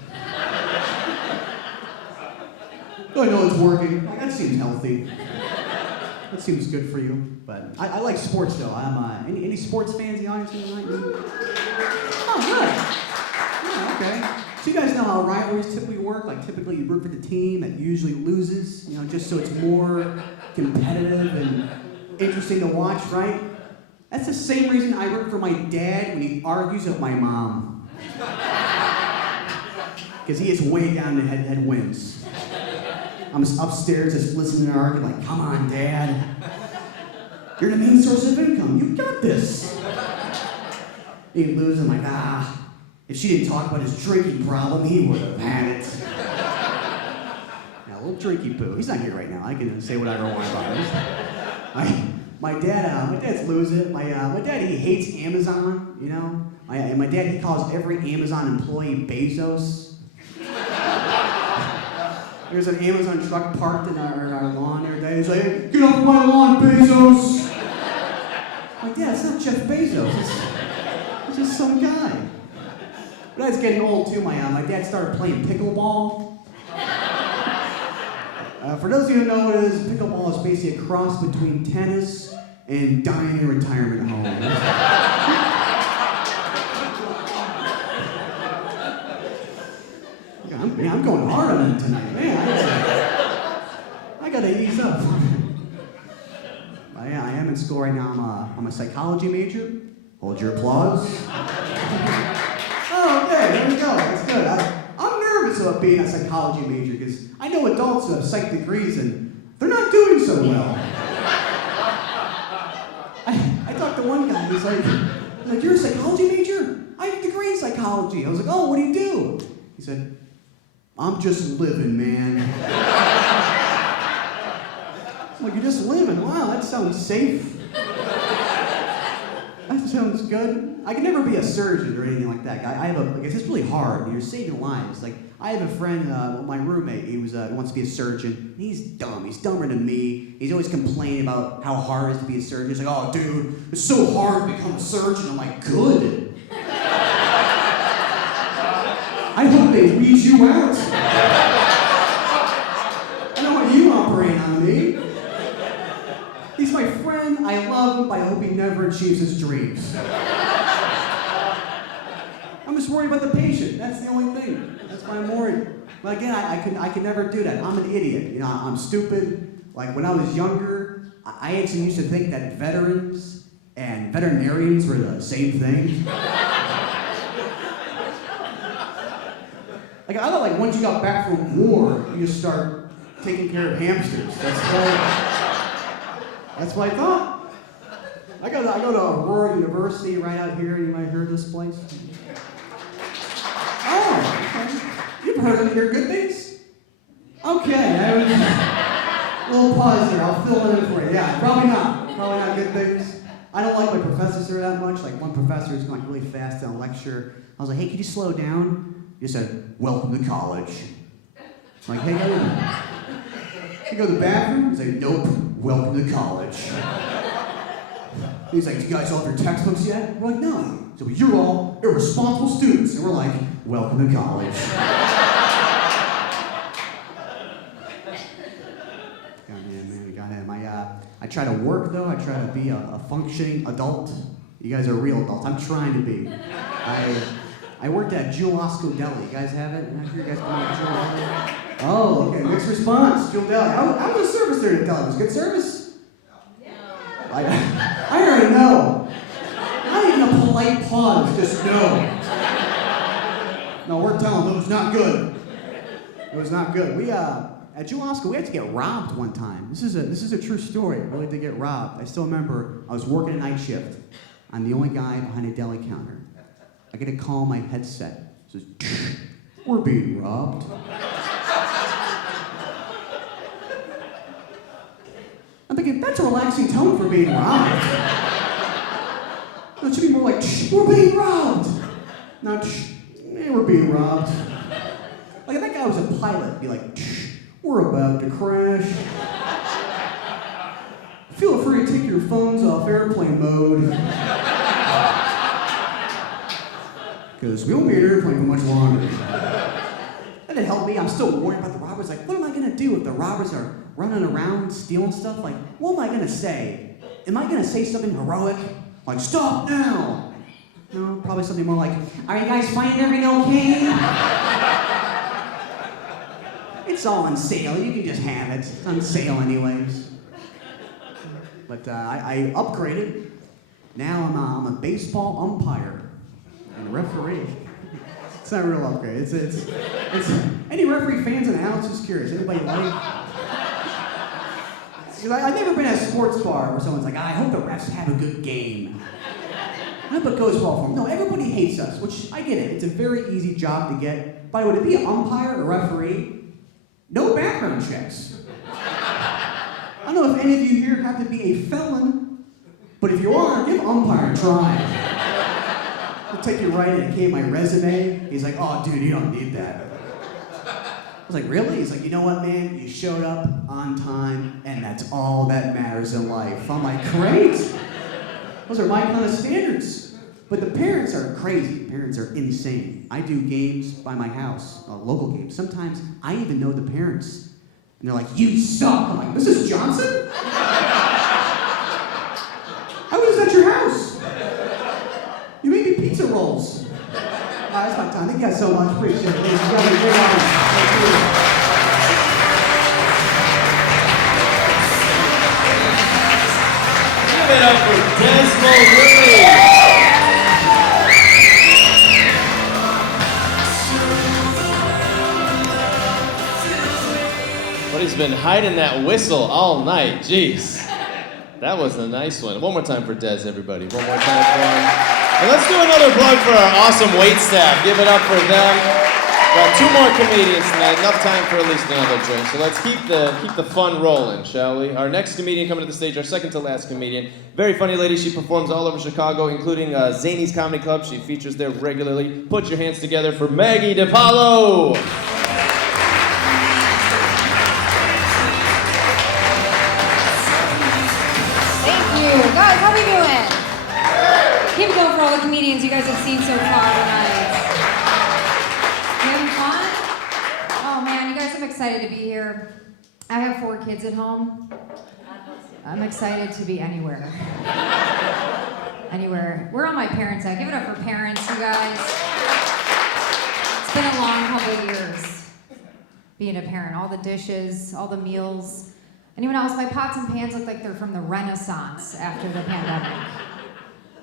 I know it's working. Like, that seems healthy. That seems good for you. But I like sports, though. I'm any sports fans in the audience tonight? Oh, good. Yeah, okay. So you guys know how rivalries typically work? Like, typically you root for the team that usually loses, you know, just so it's more competitive and interesting to watch, right? That's the same reason I root for my dad when he argues with my mom. Because he is way down to head wins. I'm just upstairs just listening to her argue, like, come on, Dad. You're the main source of income. You got this. He loses, I'm like, if she didn't talk about his drinking problem, he would have had it. Now, little drinky poo. He's not here right now. I can say whatever I want about him. My dad's losing. My dad, he hates Amazon, you know? My dad, he calls every Amazon employee Bezos. There's an Amazon truck parked in our lawn every day. He's like, get off my lawn, Bezos! I'm like, Dad, it's not Jeff Bezos. It's just some guy. But that's getting old too. My dad started playing pickleball. For those of you who know what it is, pickleball is basically a cross between tennis and dying in a retirement home. I'm going hard on him tonight, man. I gotta ease up. I am in school right now. I'm a psychology major. Hold your applause. Oh, okay, there we go. That's good. I'm nervous about being a psychology major because I know adults who have psych degrees and they're not doing so well. I talked to one guy. He's like, you're a psychology major? I have a degree in psychology. I was like, oh, what do you do? He said, I'm just living, man. I'm like, you're just living? Wow, that sounds safe. That sounds good. I can never be a surgeon or anything like that. It's really hard. You're saving lives. Like, I have a friend, my roommate, he wants to be a surgeon. He's dumb. He's dumber than me. He's always complaining about how hard it is to be a surgeon. He's like, oh, dude, it's so hard to become a surgeon. I'm like, good. I hope they weed you out. I don't want you operating on me. He's my friend, I love him, but I hope he never achieves his dreams. I'm just worried about the patient, that's the only thing. That's why I'm worried. But again, I could never do that. I'm an idiot, you know, I'm stupid. Like when I was younger, I actually used to think that veterans and veterinarians were the same thing. Like, I thought, like, once you got back from war, you just start taking care of hamsters. That's what I thought. I go to Aurora University right out here. You might have heard of this place. Oh, okay. You've heard good things? Okay, I was a little pause there. I'll fill it in for you. Yeah, probably not good things. I don't like my professors there that much. Like, one professor is going really fast in a lecture. I was like, hey, can you slow down? He said, welcome to college. I'm like, hey, you go to the bathroom? He's like, nope, welcome to college. He's like, do you guys all have your textbooks yet? We're like, no. So you're all irresponsible students. And we're like, welcome to college. Got him. I try to work, though. I try to be a functioning adult. You guys are real adults. I'm trying to be. I worked at Jewel Osco Deli. You guys have it? I hear you guys going to Jewel Deli. Oh, okay. Mixed response. Jewel Deli. How was the service there at Deli? Was it good service? No. I already know. Not even a polite pause. Just no. No, we're telling them it was not good. It was not good. We at Jewel Osco, we had to get robbed one time. This is a true story. We really did get robbed. I still remember I was working a night shift. I'm the only guy behind a deli counter. I get a call on my headset. It says, we're being robbed. I'm thinking, that's a relaxing tone for being robbed. No, it should be more like, we're being robbed. Not, we're being robbed. Like if that guy was a pilot, it'd be like, we're about to crash. Feel free to take your phones off airplane mode. Because we won't be in an airplane for much longer. That didn't help me. I'm still worried about the robbers. Like, what am I gonna do if the robbers are running around stealing stuff? Like, what am I gonna say? Am I gonna say something heroic? Like, stop now! No, probably something more like, are you guys finding everything okay? It's all on sale. You can just have it. It's on sale anyways. But I upgraded. Now I'm a baseball umpire and referee. It's not a real upgrade. It's any referee fans in the house? Just curious. Anybody like? I've never been at a sports bar where someone's like, I hope the refs have a good game. I hope it goes well for them. No, everybody hates us, which I get it. It's a very easy job to get. By the way, to be an umpire or referee, no background checks. I don't know if any of you here have to be a felon, but if you are, give umpire a try. I'll take you right in. It came my resume. He's like, oh, dude, you don't need that. I was like, really? He's like, you know what, man? You showed up on time, and that's all that matters in life. I'm like, great. Those are my kind of standards. But the parents are crazy. Parents are insane. I do games by my house, local games. Sometimes I even know the parents. And they're like, you suck. I'm like, Mrs. Johnson? I was at your house. You made me pizza rolls. That's my time. Thank you guys so much. Appreciate it. You guys are great audience. Thank you. Give it up for Desmond Willie. But he's been hiding that whistle all night. Jeez. That was a nice one. One more time for Des, everybody. One more time for him. And let's do another plug for our awesome wait staff. Give it up for them. Got two more comedians tonight. Enough time for at least another drink. So let's keep the fun rolling, shall we? Our next comedian coming to the stage, our second to last comedian. Very funny lady. She performs all over Chicago, including Zany's Comedy Club. She features there regularly. Put your hands together for Maggie DiPaolo. Thank you. Guys, how we doing? Keep it going for all the comedians you guys have seen so far tonight. You having fun? Oh man, you guys, I'm excited to be here. I have 4 kids at home. I'm excited to be anywhere. Anywhere. We're on my parents' side. Give it up for parents, you guys. It's been a long couple of years being a parent. All the dishes, all the meals. Anyone else? My pots and pans look like they're from the Renaissance after the pandemic.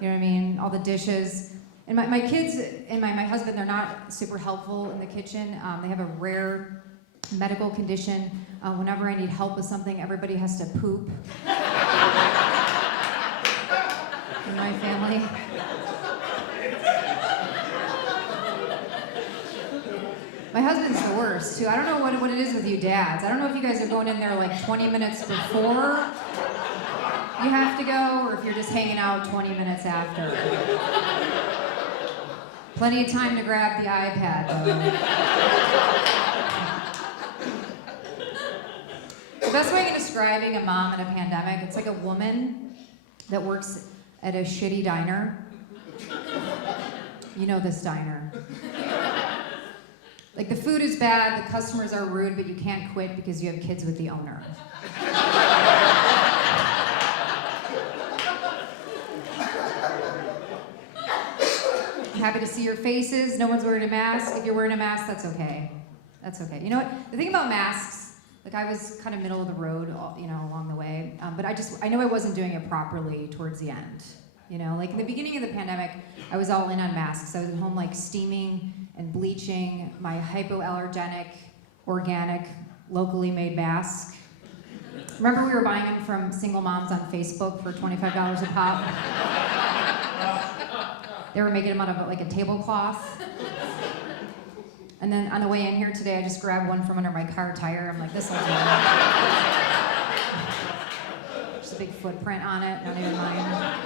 You know what I mean? All the dishes. And my kids and my husband, they're not super helpful in the kitchen. They have a rare medical condition. Whenever I need help with something, everybody has to poop. In my family. My husband's the worst, too. I don't know what it is with you dads. I don't know if you guys are going in there like 20 minutes before you have to go, or if you're just hanging out 20 minutes after. Plenty of time to grab the iPad, though. The best way of describing a mom in a pandemic, it's like a woman that works at a shitty diner. You know this diner. Like the food is bad, the customers are rude, but you can't quit because you have kids with the owner. Happy to see your faces. No one's wearing a mask. If you're wearing a mask, that's okay. That's okay. You know what? The thing about masks, like I was kind of middle of the road, you know, along the way. But I know I wasn't doing it properly towards the end. You know, like in the beginning of the pandemic, I was all in on masks. I was at home like steaming and bleaching my hypoallergenic, organic, locally made mask. Remember we were buying them from single moms on Facebook for $25 a pop? They were making them out of like a tablecloth. And then on the way in here today, I just grabbed one from under my car tire. I'm like, this will do. Just a big footprint on it, not even mine.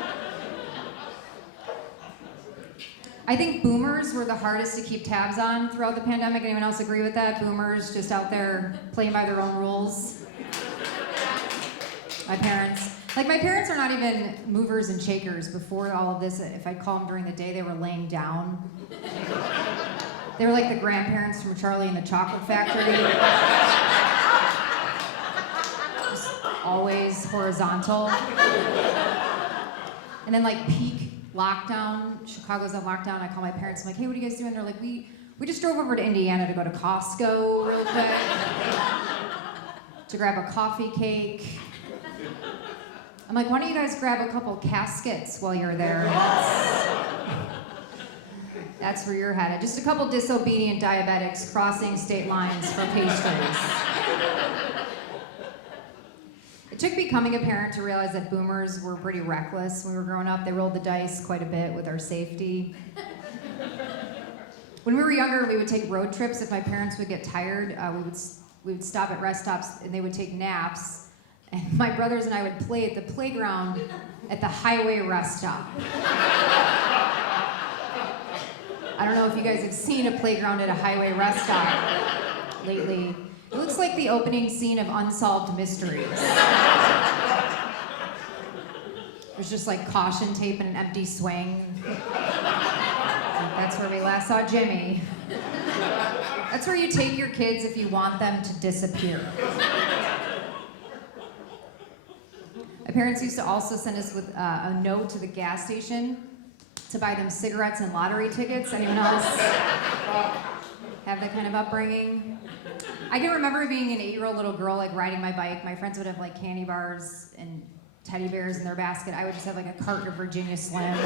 I think boomers were the hardest to keep tabs on throughout the pandemic. Anyone else agree with that? Boomers just out there playing by their own rules. My parents. Like, my parents are not even movers and shakers. Before all of this, if I'd call them during the day, they were laying down. They were like the grandparents from Charlie and the Chocolate Factory. Just always horizontal. And then like peak lockdown, Chicago's on lockdown, I call my parents, I'm like, hey, what are you guys doing? They're like, we just drove over to Indiana to go to Costco real quick, to grab a coffee cake. I'm like, why don't you guys grab a couple caskets while you're there? That's where you're headed. Just a couple disobedient diabetics crossing state lines for pastries. It took becoming a parent to realize that boomers were pretty reckless when we were growing up. They rolled the dice quite a bit with our safety. When we were younger, we would take road trips. If my parents would get tired, we would stop at rest stops and they would take naps. And my brothers and I would play at the playground at the highway rest stop. I don't know if you guys have seen a playground at a highway rest stop lately. It looks like the opening scene of Unsolved Mysteries. There's just like caution tape and an empty swing. That's where we last saw Jimmy. That's where you take your kids if you want them to disappear. My parents used to also send us with a note to the gas station to buy them cigarettes and lottery tickets. Anyone else have that kind of upbringing? I can remember being an 8-year-old little girl, like riding my bike. My friends would have like candy bars and teddy bears in their basket. I would just have like a carton of Virginia Slim.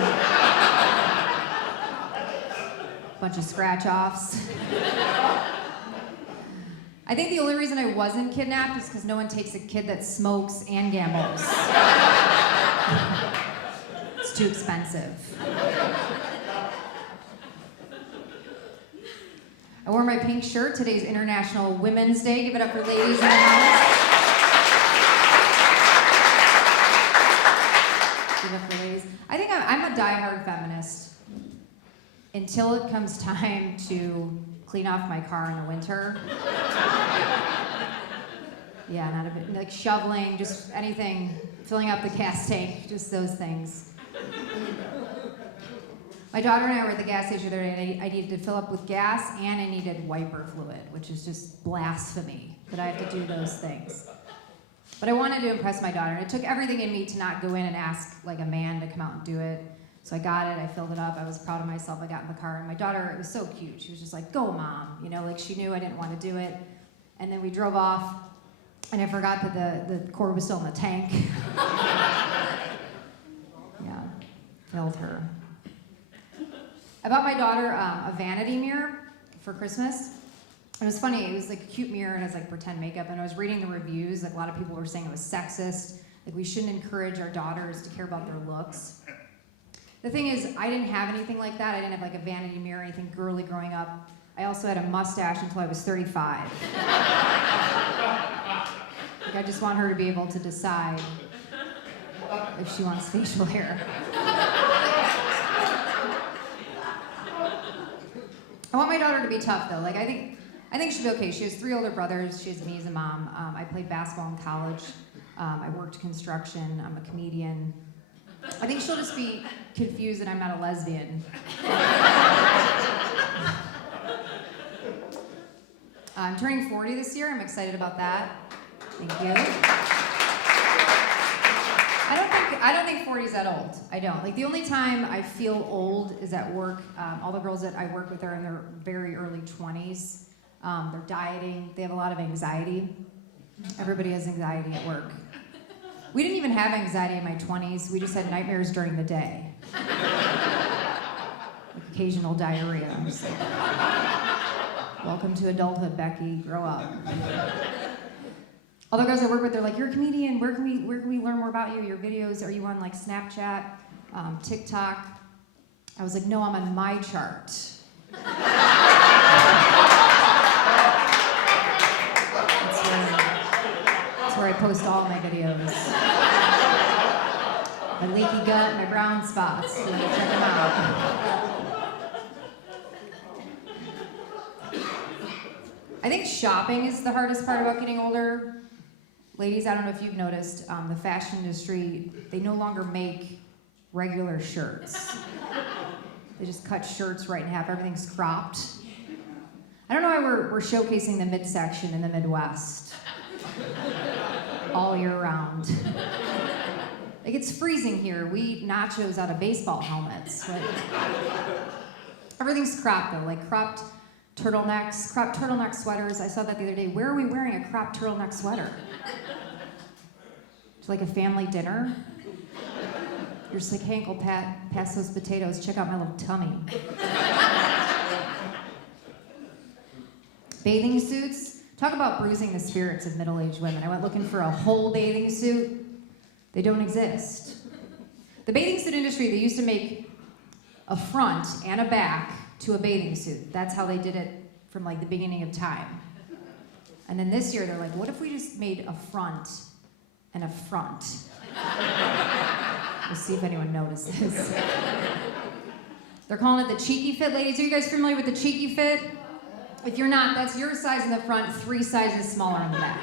Bunch of scratch-offs. I think the only reason I wasn't kidnapped is because no one takes a kid that smokes and gambles. It's too expensive. I wore my pink shirt. Today's International Women's Day. Give it up for ladies in the house. Give it up for ladies. I think I'm a diehard feminist until it comes time to clean off my car in the winter. Yeah, not a bit, like shoveling, just anything, filling up the gas tank, just those things. My daughter and I were at the gas station the other day, and I needed to fill up with gas, and I needed wiper fluid, which is just blasphemy that I have to do those things. But I wanted to impress my daughter, and it took everything in me to not go in and ask like a man to come out and do it. So I got it, I filled it up, I was proud of myself, I got in the car, and my daughter, it was so cute. She was just like, go mom, you know, like she knew I didn't want to do it. And then we drove off, and I forgot that the cord was still in the tank. Yeah, failed her. I bought my daughter a vanity mirror for Christmas. It was funny, it was like a cute mirror, and it was like pretend makeup, and I was reading the reviews, like a lot of people were saying it was sexist, like we shouldn't encourage our daughters to care about their looks. The thing is, I didn't have anything like that. I didn't have like a vanity mirror or anything girly growing up. I also had a mustache until I was 35. Like, I just want her to be able to decide if she wants facial hair. I want my daughter to be tough though. Like I think she'll be okay. She has 3 older brothers. She has me as a mom. I played basketball in college. I worked construction. I'm a comedian. I think she'll just be confused that I'm not a lesbian. I'm turning 40 this year. I'm excited about that. Thank you. I don't think 40 is that old. I don't. Like the only time I feel old is at work. All the girls that I work with are in their very early 20s. They're dieting. They have a lot of anxiety. Everybody has anxiety at work. We didn't even have anxiety in my 20s. We just had nightmares during the day. Like occasional diarrhea. I'm just like, welcome to adulthood, Becky. Grow up. All the girls I work with, they're like, you're a comedian. Where can we learn more about you? Your videos? Are you on like Snapchat, TikTok? I was like, no, I'm on my chart. That's where I post all my videos. My leaky gut, my brown spots. You wanna check them out. I think shopping is the hardest part about getting older. Ladies, I don't know if you've noticed, the fashion industry, they no longer make regular shirts. They just cut shirts right in half, everything's cropped. I don't know why we're showcasing the midsection in the Midwest all year round. Like, it's freezing here. We eat nachos out of baseball helmets. Like, everything's cropped though, like cropped turtlenecks, cropped turtleneck sweaters. I saw that the other day. Where are we wearing a cropped turtleneck sweater? To like a family dinner? You're just like, hey, Uncle Pat, pass those potatoes. Check out my little tummy. Bathing suits. Talk about bruising the spirits of middle-aged women. I went looking for a whole bathing suit. They don't exist. The bathing suit industry, they used to make a front and a back to a bathing suit. That's how they did it from like the beginning of time. And then this year they're like, what if we just made a front and a front? We'll see if anyone notices. They're calling it the cheeky fit, ladies. Are you guys familiar with the cheeky fit? If you're not, that's your size in the front, 3 sizes smaller in the back.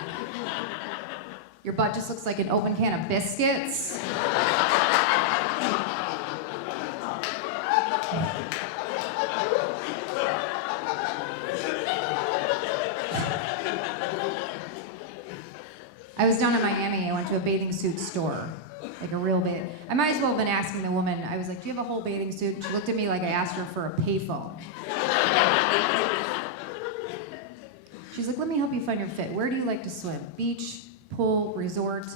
Your butt just looks like an open can of biscuits. I was down in Miami, I went to a bathing suit store, like a real bathing. I might as well have been asking the woman, I was like, do you have a whole bathing suit? And she looked at me like I asked her for a payphone. She's like, let me help you find your fit. Where do you like to swim? Beach, pool, resort?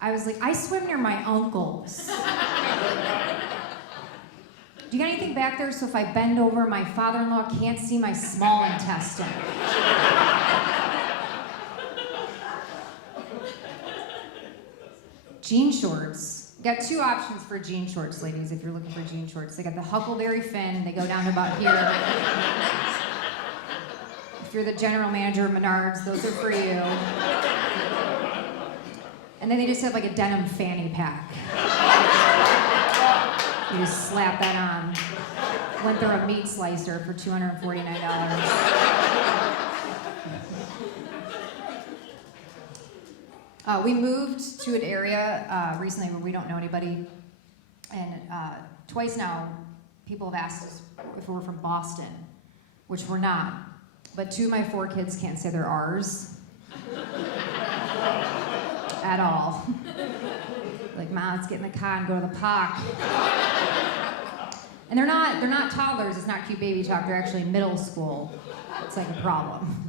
I was like, I swim near my uncle's. Do you got anything back there so if I bend over, my father-in-law can't see my small intestine? Jean shorts. Got 2 options for jean shorts, ladies, if you're looking for jean shorts. They got the Huckleberry Finn, they go down to about here. If you're the general manager of Menards, those are for you. And then they just have like a denim fanny pack. You just slap that on. Went through a meat slicer for $249. We moved to an area recently where we don't know anybody. And twice now, people have asked us if we're from Boston, which we're not. But 2 of my 4 kids can't say their R's. At all. Like, Mom, let's get in the car and go to the park. And they're not toddlers, it's not cute baby talk, they're actually middle school. It's like a problem.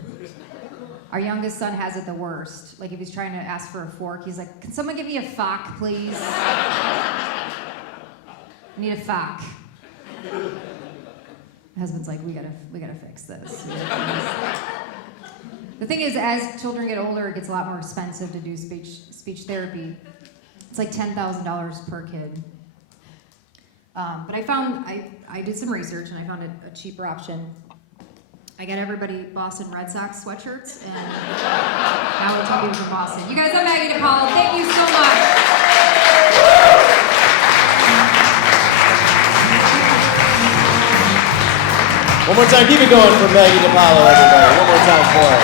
Our youngest son has it the worst. Like, if he's trying to ask for a fork, he's like, can someone give me a fork, please? I need a fork. My husband's like, we gotta fix this. The thing is, as children get older, it gets a lot more expensive to do speech therapy. It's like $10,000 per kid. But I did some research and I found a cheaper option. I got everybody Boston Red Sox sweatshirts, and now we're talking from Boston. You guys, I'm Maggie DePaul. Thank you so much. One more time, keep it going for Maggie DePaulo, everybody. One more time for her.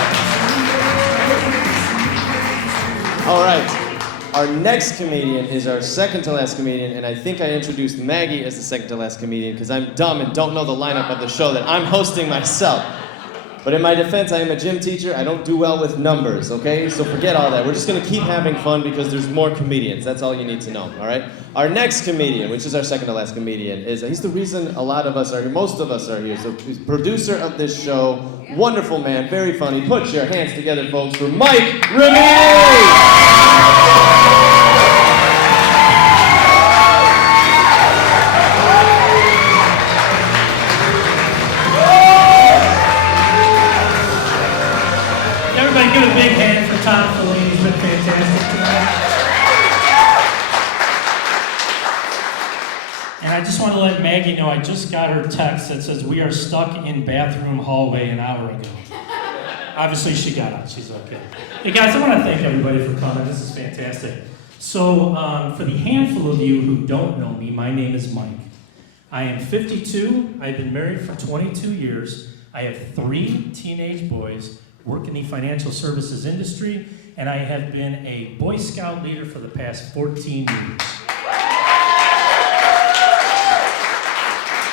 All right. Our next comedian is our second to last comedian, and I think I introduced Maggie as the second to last comedian because I'm dumb and don't know the lineup of the show that I'm hosting myself. But in my defense, I am a gym teacher. I don't do well with numbers, okay? So forget all that. We're just gonna keep having fun because there's more comedians. That's all you need to know, all right? Our next comedian, which is our second to last comedian, he's the reason a lot of us are here, most of us are here. So he's producer of this show, wonderful man, very funny. Put your hands together, folks, for Mike Ramirez! Everybody give a big hand for Tom Fellini. He's been fantastic tonight. And I I just want to let Maggie know I just got her text that says we are stuck in bathroom hallway an hour ago. Obviously she got out, she's okay. Hey guys, I want to thank everybody for coming, this is fantastic. So for the handful of you who don't know me, my name is Mike. I am 52, I've been married for 22 years, I have 3 teenage boys, work in the financial services industry, and I have been a Boy Scout leader for the past 14 years.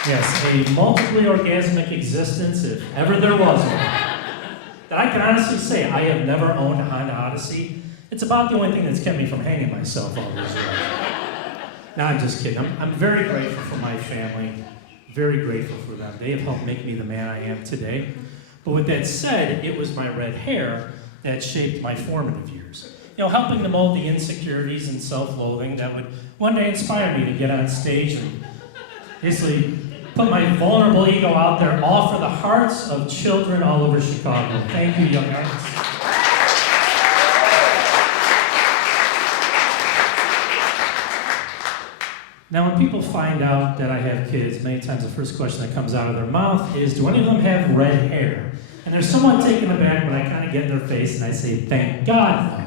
Yes, a multiply orgasmic existence, if ever there was one. That I can honestly say I have never owned a Honda Odyssey. It's about the only thing that's kept me from hanging myself all these years. No, I'm just kidding. I'm very grateful for my family. Very grateful for them. They have helped make me the man I am today. But with that said, it was my red hair that shaped my formative years. You know, helping to mold the insecurities and self-loathing that would one day inspire me to get on stage and basically put my vulnerable ego out there, all for the hearts of children all over Chicago. Thank you, young artists. Now, when people find out that I have kids, many times the first question that comes out of their mouth is, do any of them have red hair? And they're somewhat taken aback when I kind of get in their face and I say, thank God.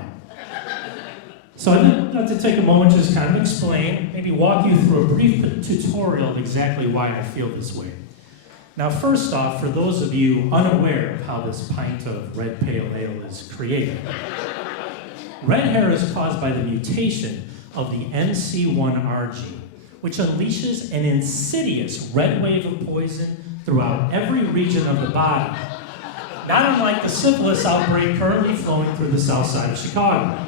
So I'd like to take a moment to just kind of explain, maybe walk you through a brief tutorial of exactly why I feel this way. Now, first off, for those of you unaware of how this pint of red pale ale is created, red hair is caused by the mutation of the MC1R gene, which unleashes an insidious red wave of poison throughout every region of the body, not unlike the syphilis outbreak currently flowing through the south side of Chicago.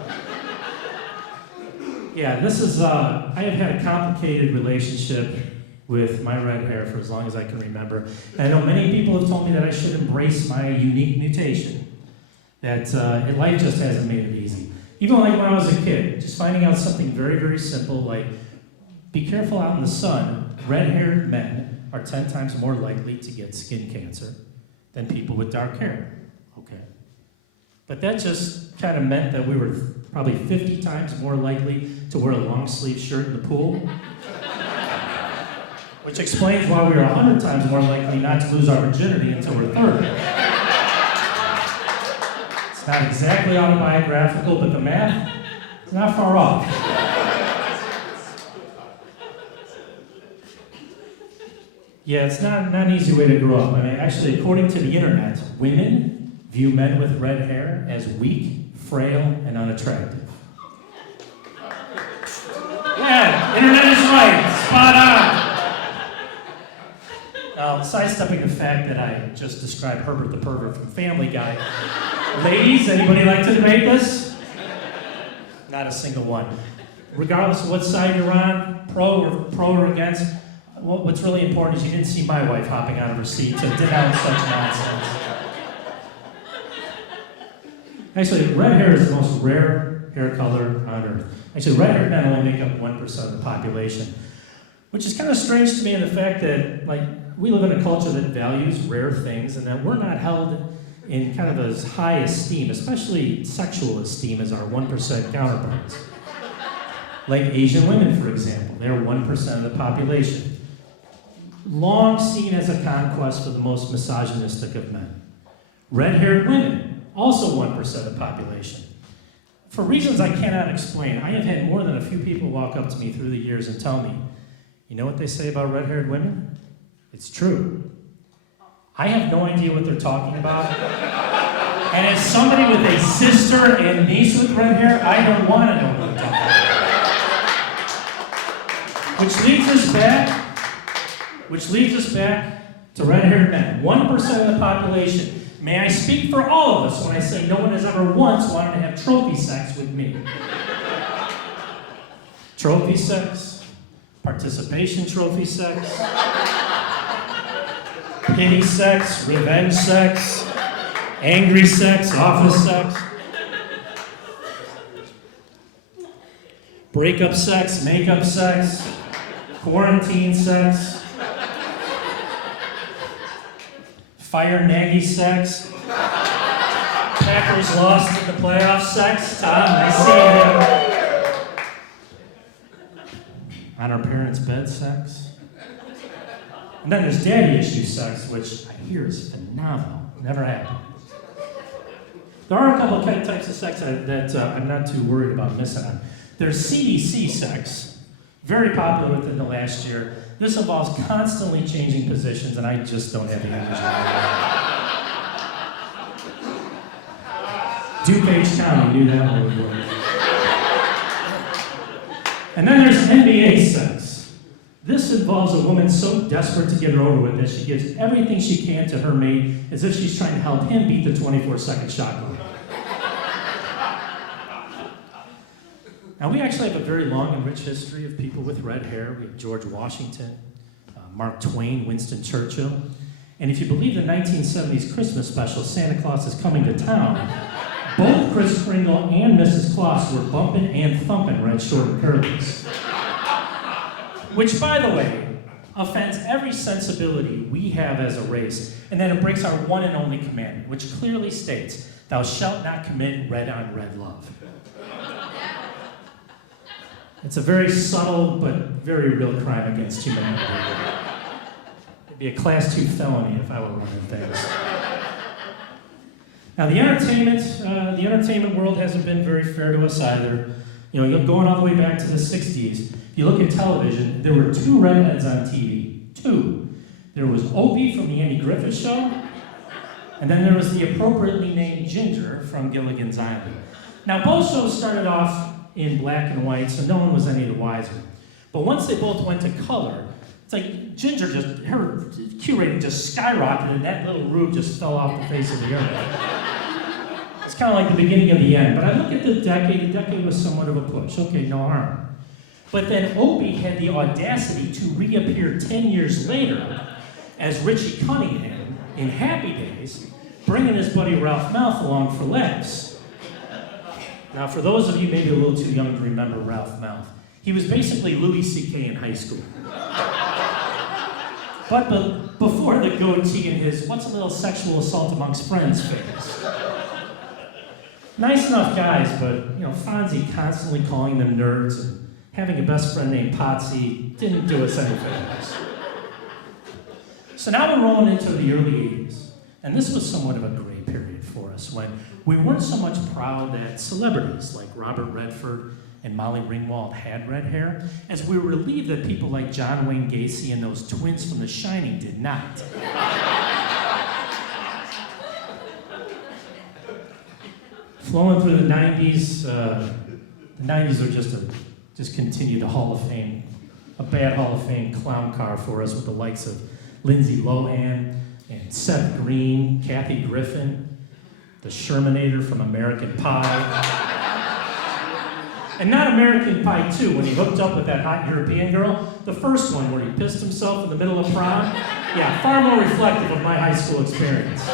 Yeah, this is, I have had a complicated relationship with my red hair for as long as I can remember. And I know many people have told me that I should embrace my unique mutation, that life just hasn't made it easy. Even like when I was a kid, just finding out something very, very simple like, be careful out in the sun, red-haired men are 10 times more likely to get skin cancer than people with dark hair. Okay. But that just kind of meant that we were probably 50 times more likely to wear a long-sleeve shirt in the pool. Which explains why we are 100 times more likely not to lose our virginity until we're 30. It's not exactly autobiographical, but the math is not far off. Yeah, it's not an easy way to grow up. I mean, actually, according to the internet, women view men with red hair as weak, frail, and unattractive. Yeah, internet is right. Spot on. Now, sidestepping the fact that I just described Herbert the Pervert from Family Guy. Ladies, anybody like to debate this? Not a single one. Regardless of what side you're on, pro or against, what's really important is you didn't see my wife hopping out of her seat to denounce such nonsense. Actually, red hair is the most rare hair color on earth. Actually, red-haired men only make up 1% of the population, which is kind of strange to me in the fact that, like, we live in a culture that values rare things and that we're not held in kind of as high esteem, especially sexual esteem, as our 1% counterparts. Like Asian women, for example, they're 1% of the population. Long seen as a conquest for the most misogynistic of men. Red-haired women, also 1% of the population. For reasons I cannot explain, I have had more than a few people walk up to me through the years and tell me, you know what they say about red-haired women? It's true. I have no idea what they're talking about. And as somebody with a sister and niece with red hair, I don't want to know what they're talking about. Which leads us back to red-haired men. 1% of the population. May I speak for all of us when I say no one has ever once wanted to have trophy sex with me? Trophy sex, participation trophy sex, pity sex, revenge sex, angry sex, office sex, breakup sex, makeup sex, quarantine sex, fire Nagy sex, Packers lost in the playoffs sex. Tom, I see it. On our parents' bed sex. And then there's daddy issue sex, which I hear is phenomenal. Never happened. There are a couple of types of sex that I'm not too worried about missing on. There's CDC sex, very popular within the last year. This involves constantly changing positions, and I just don't have the energy. DuPage County knew that one would work. And then there's NBA sex. This involves a woman so desperate to get her over with that she gives everything she can to her mate as if she's trying to help him beat the 24-second shot clock. Now, we actually have a very long and rich history of people with red hair. We have George Washington, Mark Twain, Winston Churchill. And if you believe the 1970s Christmas special, Santa Claus is Coming to Town, both Kris Kringle and Mrs. Claus were bumping and thumping red short and curlies. Which, by the way, offends every sensibility we have as a race, and then it breaks our one and only commandment, which clearly states, "Thou shalt not commit red on red love." It's a very subtle but very real crime against humanity. It'd be a class 2 felony if I were running things. Now, the entertainment world hasn't been very fair to us either. You know, going all the way back to the 60s, if you look at television, there were 2 redheads on TV. 2. There was Opie from the Andy Griffith Show, and then there was the appropriately named Ginger from Gilligan's Island. Now, both shows started off in black and white, so no one was any the wiser. But once they both went to color, it's like Ginger her Q rating just skyrocketed, and that little rube just fell off the face of the earth. It's kind of like the beginning of the end. But I look at the decade was somewhat of a push. Okay, no harm. But then Opie had the audacity to reappear 10 years later as Richie Cunningham in Happy Days, bringing his buddy Ralph Malph along for laughs. Now, for those of you maybe a little too young to remember Ralph Malph, he was basically Louis C.K. in high school. But before the goatee and his "what's a little sexual assault amongst friends" phase. Nice enough guys, but Fonzie constantly calling them nerds and having a best friend named Potsy didn't do us any favors. So now we're rolling into the early 80s, and this was somewhat of a gray period for us when we weren't so much proud that celebrities like Robert Redford and Molly Ringwald had red hair, as we were relieved that people like John Wayne Gacy and those twins from The Shining did not. Flowing through the 90s, the 90s are just continued a Hall of Fame, a bad Hall of Fame clown car for us with the likes of Lindsay Lohan and Seth Green, Kathy Griffin, the Shermanator from American Pie. And not American Pie 2, when he hooked up with that hot European girl. The first one, where he pissed himself in the middle of prom. Yeah, far more reflective of my high school experience.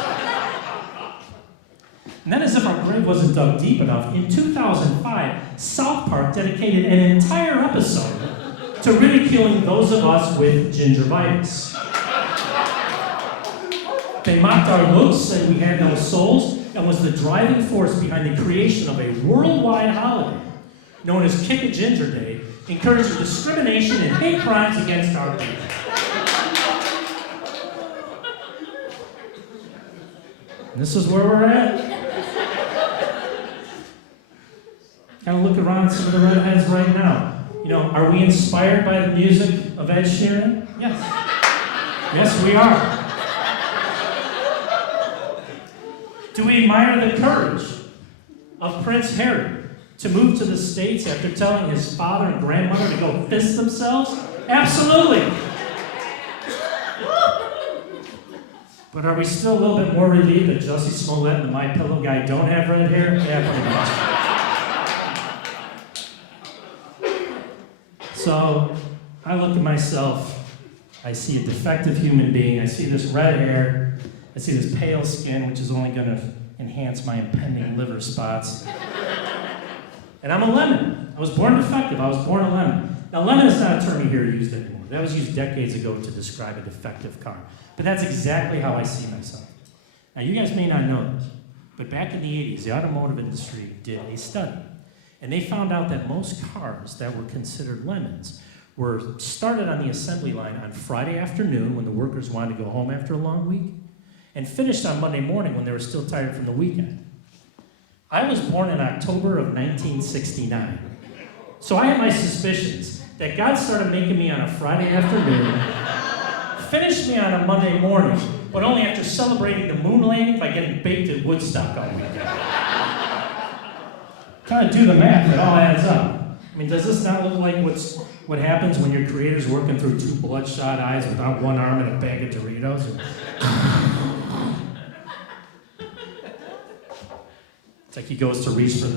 And then, as if our grave wasn't dug deep enough, in 2005, South Park dedicated an entire episode to ridiculing those of us with gingivitis. They mocked our looks, said we had no souls, and was the driving force behind the creation of a worldwide holiday known as Kick a Ginger Day, encouraging discrimination and hate crimes against our people. And this is where we're at. Kind of look around some of the redheads right now. Are we inspired by the music of Ed Sheeran? Yes. Yes, we are. Do we admire the courage of Prince Harry to move to the States after telling his father and grandmother to go fist themselves? Absolutely. But are we still a little bit more relieved that Jussie Smollett and the My Pillow guy don't have red hair? Yeah, pretty much. So I look at myself, I see a defective human being, I see this red hair, I see this pale skin, which is only going to enhance my impending liver spots. And I'm a lemon. I was born defective. I was born a lemon. Now, lemon is not a term you hear used anymore. That was used decades ago to describe a defective car. But that's exactly how I see myself. Now, you guys may not know this, but back in the 80s, the automotive industry did a study. And they found out that most cars that were considered lemons were started on the assembly line on Friday afternoon when the workers wanted to go home after a long week, and finished on Monday morning when they were still tired from the weekend. I was born in October of 1969, so I have my suspicions that God started making me on a Friday afternoon, finished me on a Monday morning, but only after celebrating the moon landing by getting baked at Woodstock all weekend. Kind of do the math, it all adds up. I mean, does this not look like what happens when your creator's working through two bloodshot eyes without one arm and a bag of Doritos? It's like he goes to reach for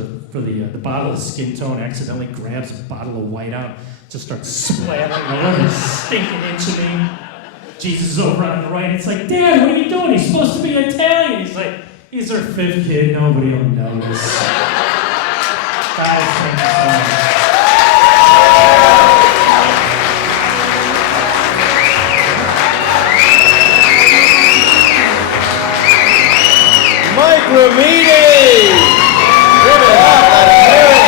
the bottle of skin tone, accidentally grabs a bottle of white out, just starts splattering all over, stinking into me. Jesus is over on the right. It's like, Dad, what are you doing? He's supposed to be Italian. He's like, he's our 5th kid. Nobody will notice. Guys, thank you so much. Mike Ramiti! Give it up, let him hear it.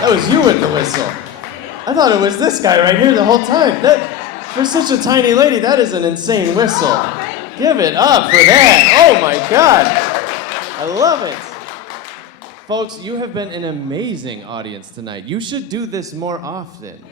That was you with the whistle. I thought it was this guy right here the whole time. That, for such a tiny lady, that is an insane whistle. Give it up for that. Oh my God. I love it. Folks, you have been an amazing audience tonight. You should do this more often.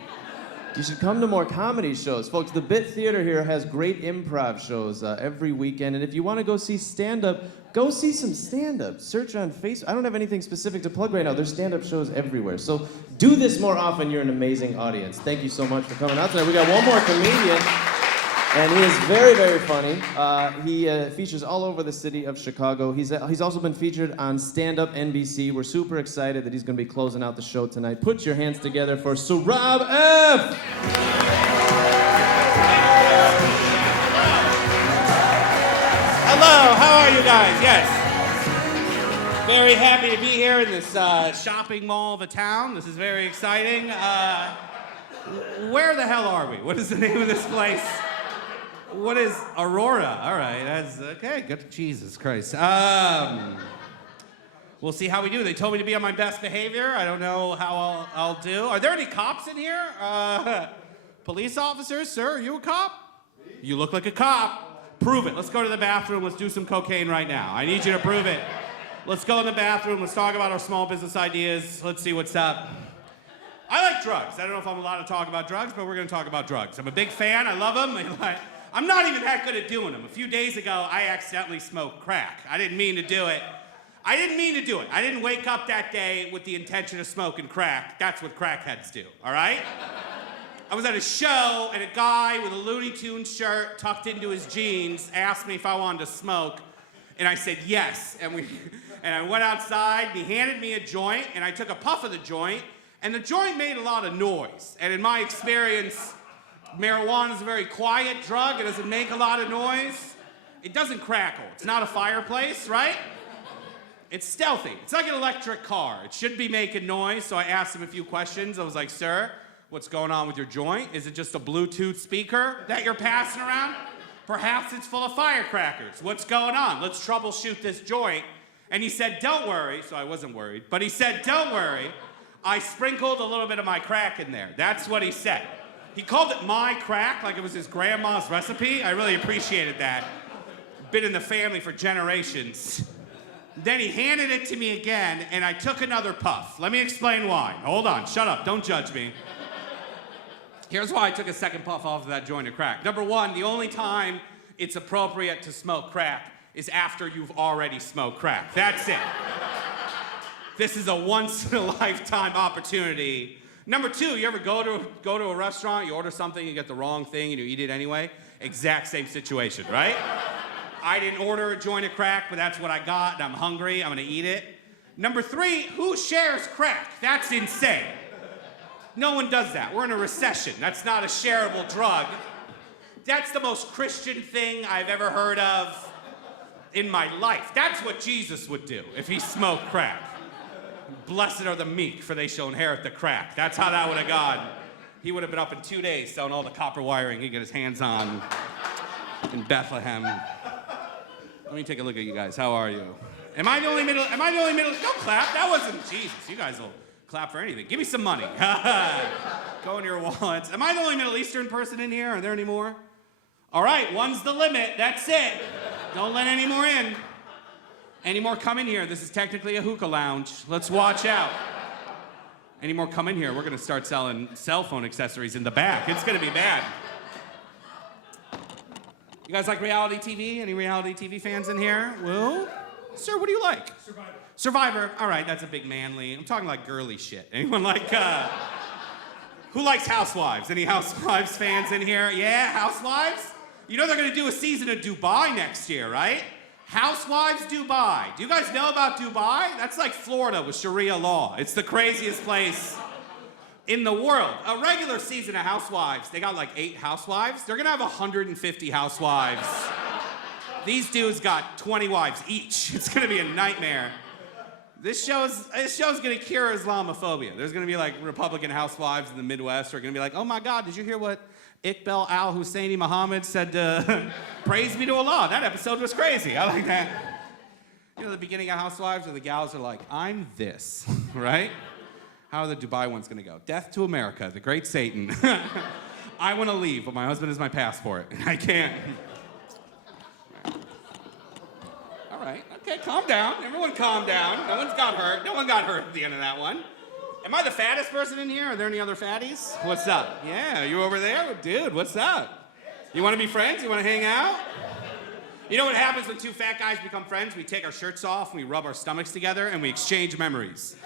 You should come to more comedy shows. Folks, the Bit Theater here has great improv shows every weekend. And if you want to go see stand-up, go see some stand-up. Search on Facebook. I don't have anything specific to plug right now. There's stand-up shows everywhere. So do this more often. You're an amazing audience. Thank you so much for coming out tonight. We got one more comedian, and he is very, very funny. He features all over the city of Chicago. He's also been featured on Stand Up NBC. We're super excited that he's going to be closing out the show tonight. Put your hands together for Surab F. Hello, how are you guys? Yes. Very happy to be here in this shopping mall of a town. This is very exciting. Where the hell are we? What is the name of this place? What is Aurora? All right, that's okay. Good. Jesus Christ. We'll see how we do. They told me to be on my best behavior. I don't know how I'll do. Are there any cops in here? Police officers, sir? Are you a cop? You look like a cop. Prove it. Let's go to the bathroom. Let's do some cocaine right now. I need you to prove it. Let's go in the bathroom. Let's talk about our small business ideas. Let's see what's up. I like drugs. I don't know if I'm allowed to talk about drugs, but we're going to talk about drugs. I'm a big fan. I love them. I'm not even that good at doing them. A few days ago, I accidentally smoked crack. I didn't mean to do it. I didn't wake up that day with the intention of smoking crack. That's what crackheads do, all right? I was at a show, and a guy with a Looney Tunes shirt tucked into his jeans asked me if I wanted to smoke, and I said yes. And I went outside, and he handed me a joint, and I took a puff of the joint, and the joint made a lot of noise. And in my experience, marijuana is a very quiet drug. It doesn't make a lot of noise. It doesn't crackle. It's not a fireplace, right? It's stealthy. It's like an electric car. It should be making noise, so I asked him a few questions. I was like, sir, what's going on with your joint? Is it just a Bluetooth speaker that you're passing around? Perhaps it's full of firecrackers. What's going on? Let's troubleshoot this joint. And he said, don't worry. So I wasn't worried. But he said, don't worry. I sprinkled a little bit of my crack in there. That's what he said. He called it my crack, like it was his grandma's recipe. I really appreciated that. Been in the family for generations. Then he handed it to me again, and I took another puff. Let me explain why. Hold on, shut up, don't judge me. Here's why I took a second puff off of that joint of crack. Number one, the only time it's appropriate to smoke crack is after you've already smoked crack. That's it. This is a once-in-a-lifetime opportunity. Number two, you ever go to a restaurant, you order something, you get the wrong thing, and you eat it anyway? Exact same situation, right? I didn't order a joint of crack, but that's what I got, and I'm hungry, I'm gonna eat it. Number three, who shares crack? That's insane. No one does that. We're in a recession. That's not a shareable drug. That's the most Christian thing I've ever heard of in my life. That's what Jesus would do if he smoked crack. Blessed are the meek, for they shall inherit the crack. That's how that would have gone. He would have been up in 2 days selling all the copper wiring he could get his hands on in Bethlehem. Let me take a look at you guys. How are you? Am I the only middle? Don't clap. That wasn't Jesus. You guys will clap for anything. Give me some money. Go in your wallets. Am I the only Middle Eastern person in here? Are there any more? All right, one's the limit. That's it. Don't let any more in. Any more come in here? This is technically a hookah lounge. Let's watch out. Any more come in here? We're gonna start selling cell phone accessories in the back. It's gonna be bad. You guys like reality TV? Any reality TV fans in here? Well, sir, what do you like? Survivor. All right, that's a big manly. I'm talking like girly shit. Anyone like, who likes Housewives? Any Housewives fans in here? Yeah, Housewives? You know they're gonna do a season of Dubai next year, right? Housewives Dubai. Do you guys know about Dubai? That's like Florida with Sharia law. It's the craziest place in the world. A regular season of Housewives, they got like 8 housewives. They're gonna have 150 housewives. These dudes got 20 wives each. It's gonna be a nightmare. This show's gonna cure Islamophobia. There's gonna be like Republican housewives in the Midwest who are gonna be like, oh my God, did you hear what Iqbal al-Husseini Muhammad said, praise be to Allah. That episode was crazy. I like that. You know the beginning of Housewives where the gals are like, I'm this, right? How are the Dubai ones gonna go? Death to America, the great Satan. I wanna leave, but my husband is my passport. I can't. All right, okay, calm down. Everyone calm down. No one's got hurt. No one got hurt at the end of that one. Am I the fattest person in here? Are there any other fatties? What's up? Yeah, you over there? Dude, what's up? You wanna be friends? You wanna hang out? You know what happens when 2 fat guys become friends? We take our shirts off, and we rub our stomachs together, and we exchange memories.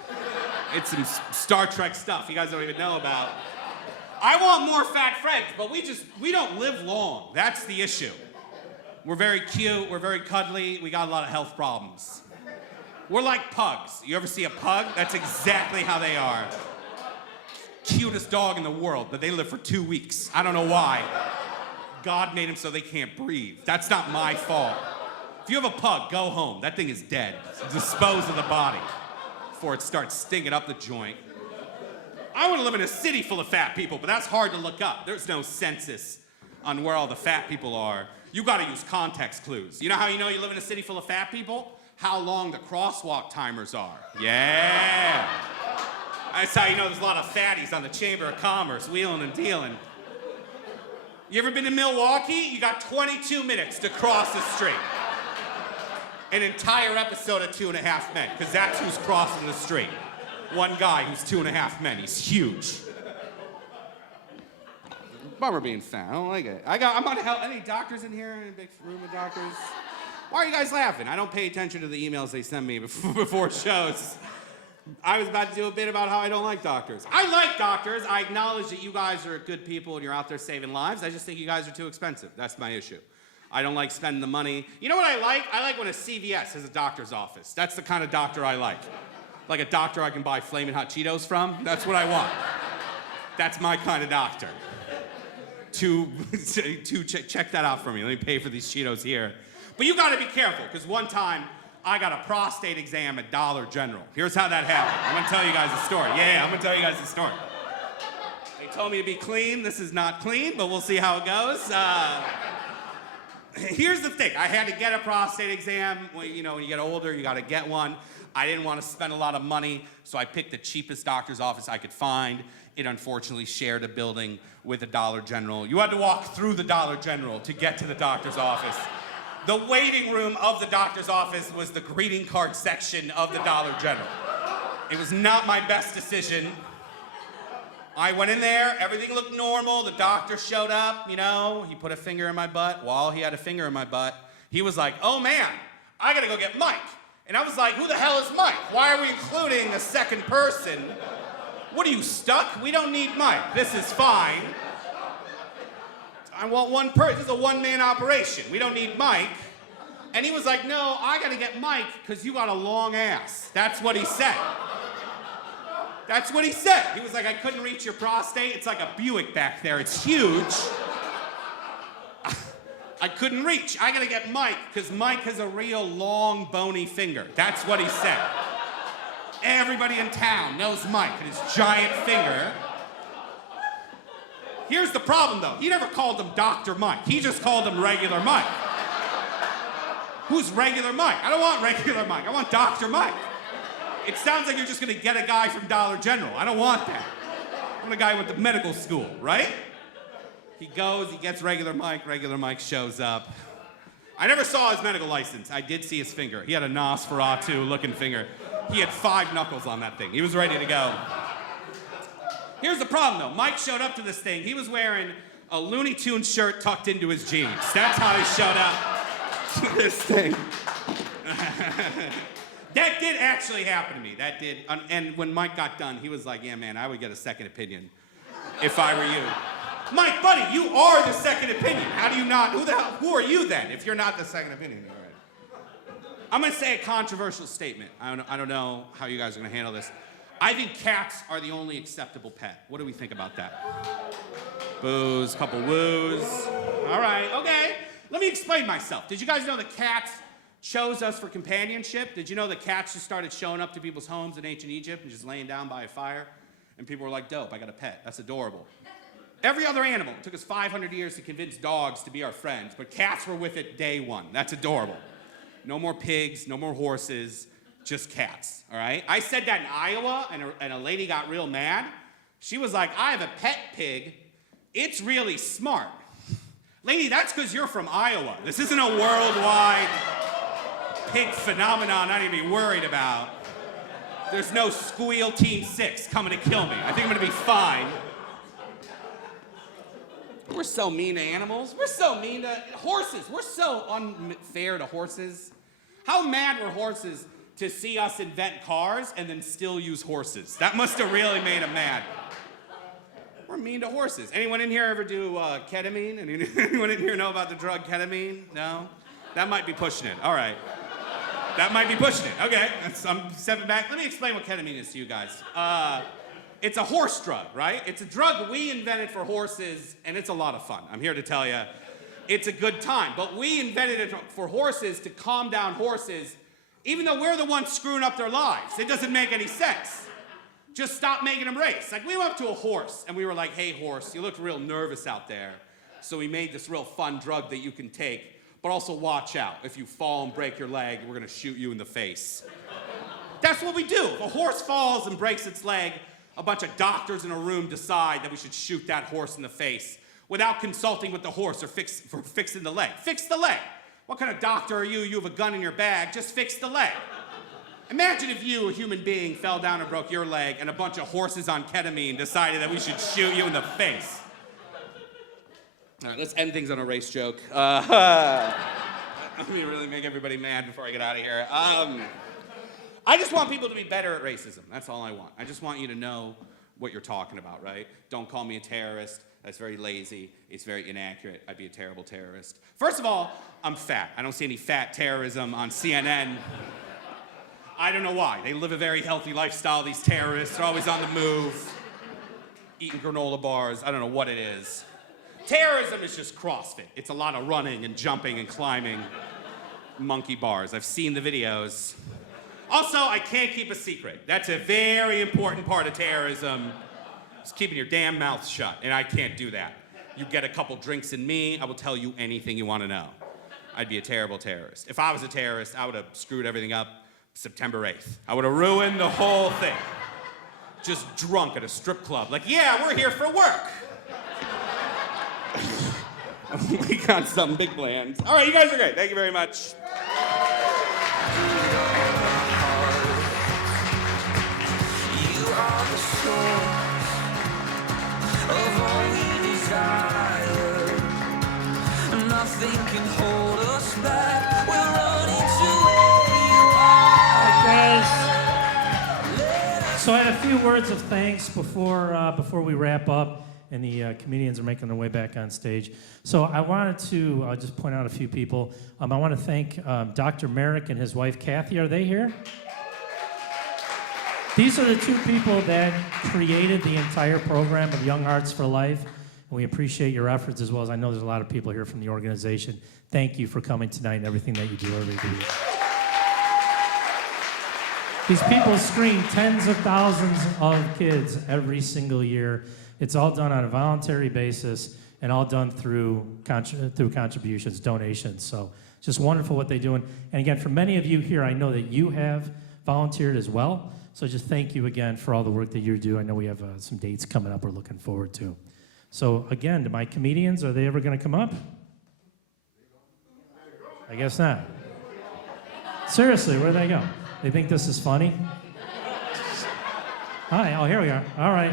It's some Star Trek stuff you guys don't even know about. I want more fat friends, but we don't live long. That's the issue. We're very cute, we're very cuddly, we got a lot of health problems. We're like pugs. You ever see a pug? That's exactly how they are. Cutest dog in the world, but they live for 2 weeks. I don't know why. God made them so they can't breathe. That's not my fault. If you have a pug, go home. That thing is dead. Dispose of the body before it starts stinging up the joint. I want to live in a city full of fat people, but that's hard to look up. There's no census on where all the fat people are. You got to use context clues. You know how you know you live in a city full of fat people? How long the crosswalk timers are. Yeah. That's how you know there's a lot of fatties on the Chamber of Commerce, wheeling and dealing. You ever been to Milwaukee? You got 22 minutes to cross the street. An entire episode of 2.5 Men, because that's who's crossing the street. One guy who's 2.5 Men. He's huge. Bummer being fat. I don't like it. I'm on help. Any doctors in here? Any big room of doctors? Why are you guys laughing? I don't pay attention to the emails they send me before shows. I was about to do a bit about how I don't like doctors. I like doctors. I acknowledge that you guys are good people and you're out there saving lives. I just think you guys are too expensive. That's my issue. I don't like spending the money. You know what I like? I like when a CVS has a doctor's office. That's the kind of doctor I like. Like a doctor I can buy Flamin' Hot Cheetos from. That's what I want. That's my kind of doctor. Check that out for me. Let me pay for these Cheetos here. But you gotta be careful, because one time I got a prostate exam at Dollar General. Here's how that happened. I'm gonna tell you guys the story. Yeah, I'm gonna tell you guys the story. They told me to be clean. This is not clean, but we'll see how it goes. Here's the thing. I had to get a prostate exam. Well, you know, when you get older, you gotta get one. I didn't want to spend a lot of money, so I picked the cheapest doctor's office I could find. It unfortunately shared a building with a Dollar General. You had to walk through the Dollar General to get to the doctor's office. The waiting room of the doctor's office was the greeting card section of the Dollar General. It was not my best decision. I went in there, everything looked normal. The doctor showed up, you know, he put a finger in my butt. While he had a finger in my butt, he was like, oh man, I gotta go get Mike. And I was like, who the hell is Mike? Why are we including a second person? What are you, stuck? We don't need Mike. This is fine. I want one person. This is a one-man operation. We don't need Mike. And he was like, no, I gotta get Mike because you got a long ass. That's what he said. That's what he said. He was like, I couldn't reach your prostate. It's like a Buick back there. It's huge. I couldn't reach. I gotta get Mike because Mike has a real long, bony finger. That's what he said. Everybody in town knows Mike and his giant finger. Here's the problem, though. He never called him Dr. Mike. He just called him regular Mike. Who's regular Mike? I don't want regular Mike. I want Dr. Mike. It sounds like you're just gonna get a guy from Dollar General. I don't want that. I want a guy with the medical school, right? He goes, he gets regular Mike shows up. I never saw his medical license. I did see his finger. He had a Nosferatu looking finger. He had 5 knuckles on that thing. He was ready to go. Here's the problem though. Mike showed up to this thing. He was wearing a Looney Tunes shirt tucked into his jeans. That's how he showed up to this thing. That did actually happen to me. That did. And when Mike got done, he was like, yeah, man, I would get a second opinion if I were you. Mike, buddy, you are the second opinion. How do you not? Who are you then if you're not the second opinion? All right. I'm going to say a controversial statement. I don't know how you guys are going to handle this. I think cats are the only acceptable pet. What do we think about that? Boos, couple woos. All right, okay. Let me explain myself. Did you guys know that cats chose us for companionship? Did you know that cats just started showing up to people's homes in ancient Egypt and just laying down by a fire? And people were like, dope, I got a pet. That's adorable. Every other animal, it took us 500 years to convince dogs to be our friends, but cats were with it day one. That's adorable. No more pigs, no more horses, just cats, all right? I said that in Iowa, and a lady got real mad. She was like, I have a pet pig. It's really smart. Lady, that's because you're from Iowa. This isn't a worldwide pig phenomenon I need to be worried about. There's no Squeal Team 6 coming to kill me. I think I'm gonna be fine. We're so mean to animals. We're so mean to horses. We're so unfair to horses. How mad were horses to see us invent cars and then still use horses? That must have really made them mad. We're mean to horses. Anyone in here ever do ketamine? Anyone in here know about the drug ketamine? No? That might be pushing it. All right. That might be pushing it. Okay, I'm stepping back. Let me explain what ketamine is to you guys. It's a horse drug, right? It's a drug we invented for horses, and it's a lot of fun. I'm here to tell you, it's a good time. But we invented it for horses to calm down horses, even though we're the ones screwing up their lives. It doesn't make any sense. Just stop making them race. Like, we went up to a horse, and we were like, hey, horse, you look real nervous out there. So we made this real fun drug that you can take, but also watch out. If you fall and break your leg, we're gonna shoot you in the face. That's what we do. If a horse falls and breaks its leg, a bunch of doctors in a room decide that we should shoot that horse in the face without consulting with the horse or fixing the leg. Fix the leg. What kind of doctor are you? You have a gun in your bag. Just fix the leg. Imagine if you, a human being, fell down and broke your leg and a bunch of horses on ketamine decided that we should shoot you in the face. All right, let's end things on a race joke. Let me really make everybody mad before I get out of here. I just want people to be better at racism. That's all I want. I just want you to know what you're talking about, right? Don't call me a terrorist. That's very lazy. It's very inaccurate. I'd be a terrible terrorist. First of all, I'm fat. I don't see any fat terrorism on CNN. I don't know why. They live a very healthy lifestyle, these terrorists. They're always on the move, eating granola bars. I don't know what it is. Terrorism is just CrossFit. It's a lot of running and jumping and climbing monkey bars. I've seen the videos. Also, I can't keep a secret. That's a very important part of terrorism. Just keeping your damn mouth shut, and I can't do that. You get a couple drinks in me, I will tell you anything you want to know. I'd be a terrible terrorist. If I was a terrorist, I would have screwed everything up September 8th. I would have ruined the whole thing. Just drunk at a strip club, like, yeah, we're here for work. We got some big plans. All right, you guys are great. Thank you very much. Of all we desire, nothing can hold us back. We're running to where you are. So I had a few words of thanks before we wrap up, and the comedians are making their way back on stage. So I wanted to just point out a few people. I want to thank Dr. Merrick and his wife Kathy. Are they here? These are the two people that created the entire program of Young Hearts for Life. And we appreciate your efforts, as well as I know there's a lot of people here from the organization. Thank you for coming tonight and everything that you do every week. These people screen tens of thousands of kids every single year. It's all done on a voluntary basis. and all done through contributions, donations. So just wonderful what they're doing. And again, for many of you here, I know that you have volunteered as well. So just thank you again for all the work that you do. I know we have some dates coming up we're looking forward to. So again, to my comedians, are they ever going to come up? I guess not. Seriously, where'd they go? They think this is funny? Hi, oh, here we are. All right.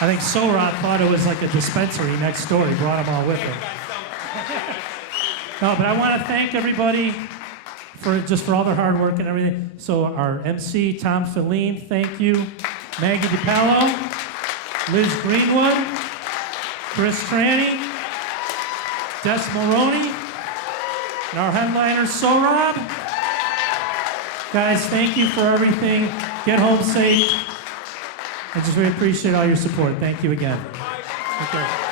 I think Sorod thought it was like a dispensary next door. He brought them all with him. No, but I want to thank everybody for all their hard work and everything. So our MC, Tom Feline, thank you. Maggie DiPaolo, Liz Greenwood, Chris Tranny, Des Moroni, and our headliner, Sorod. Guys, thank you for everything. Get home safe. I just really appreciate all your support. Thank you again. Take care.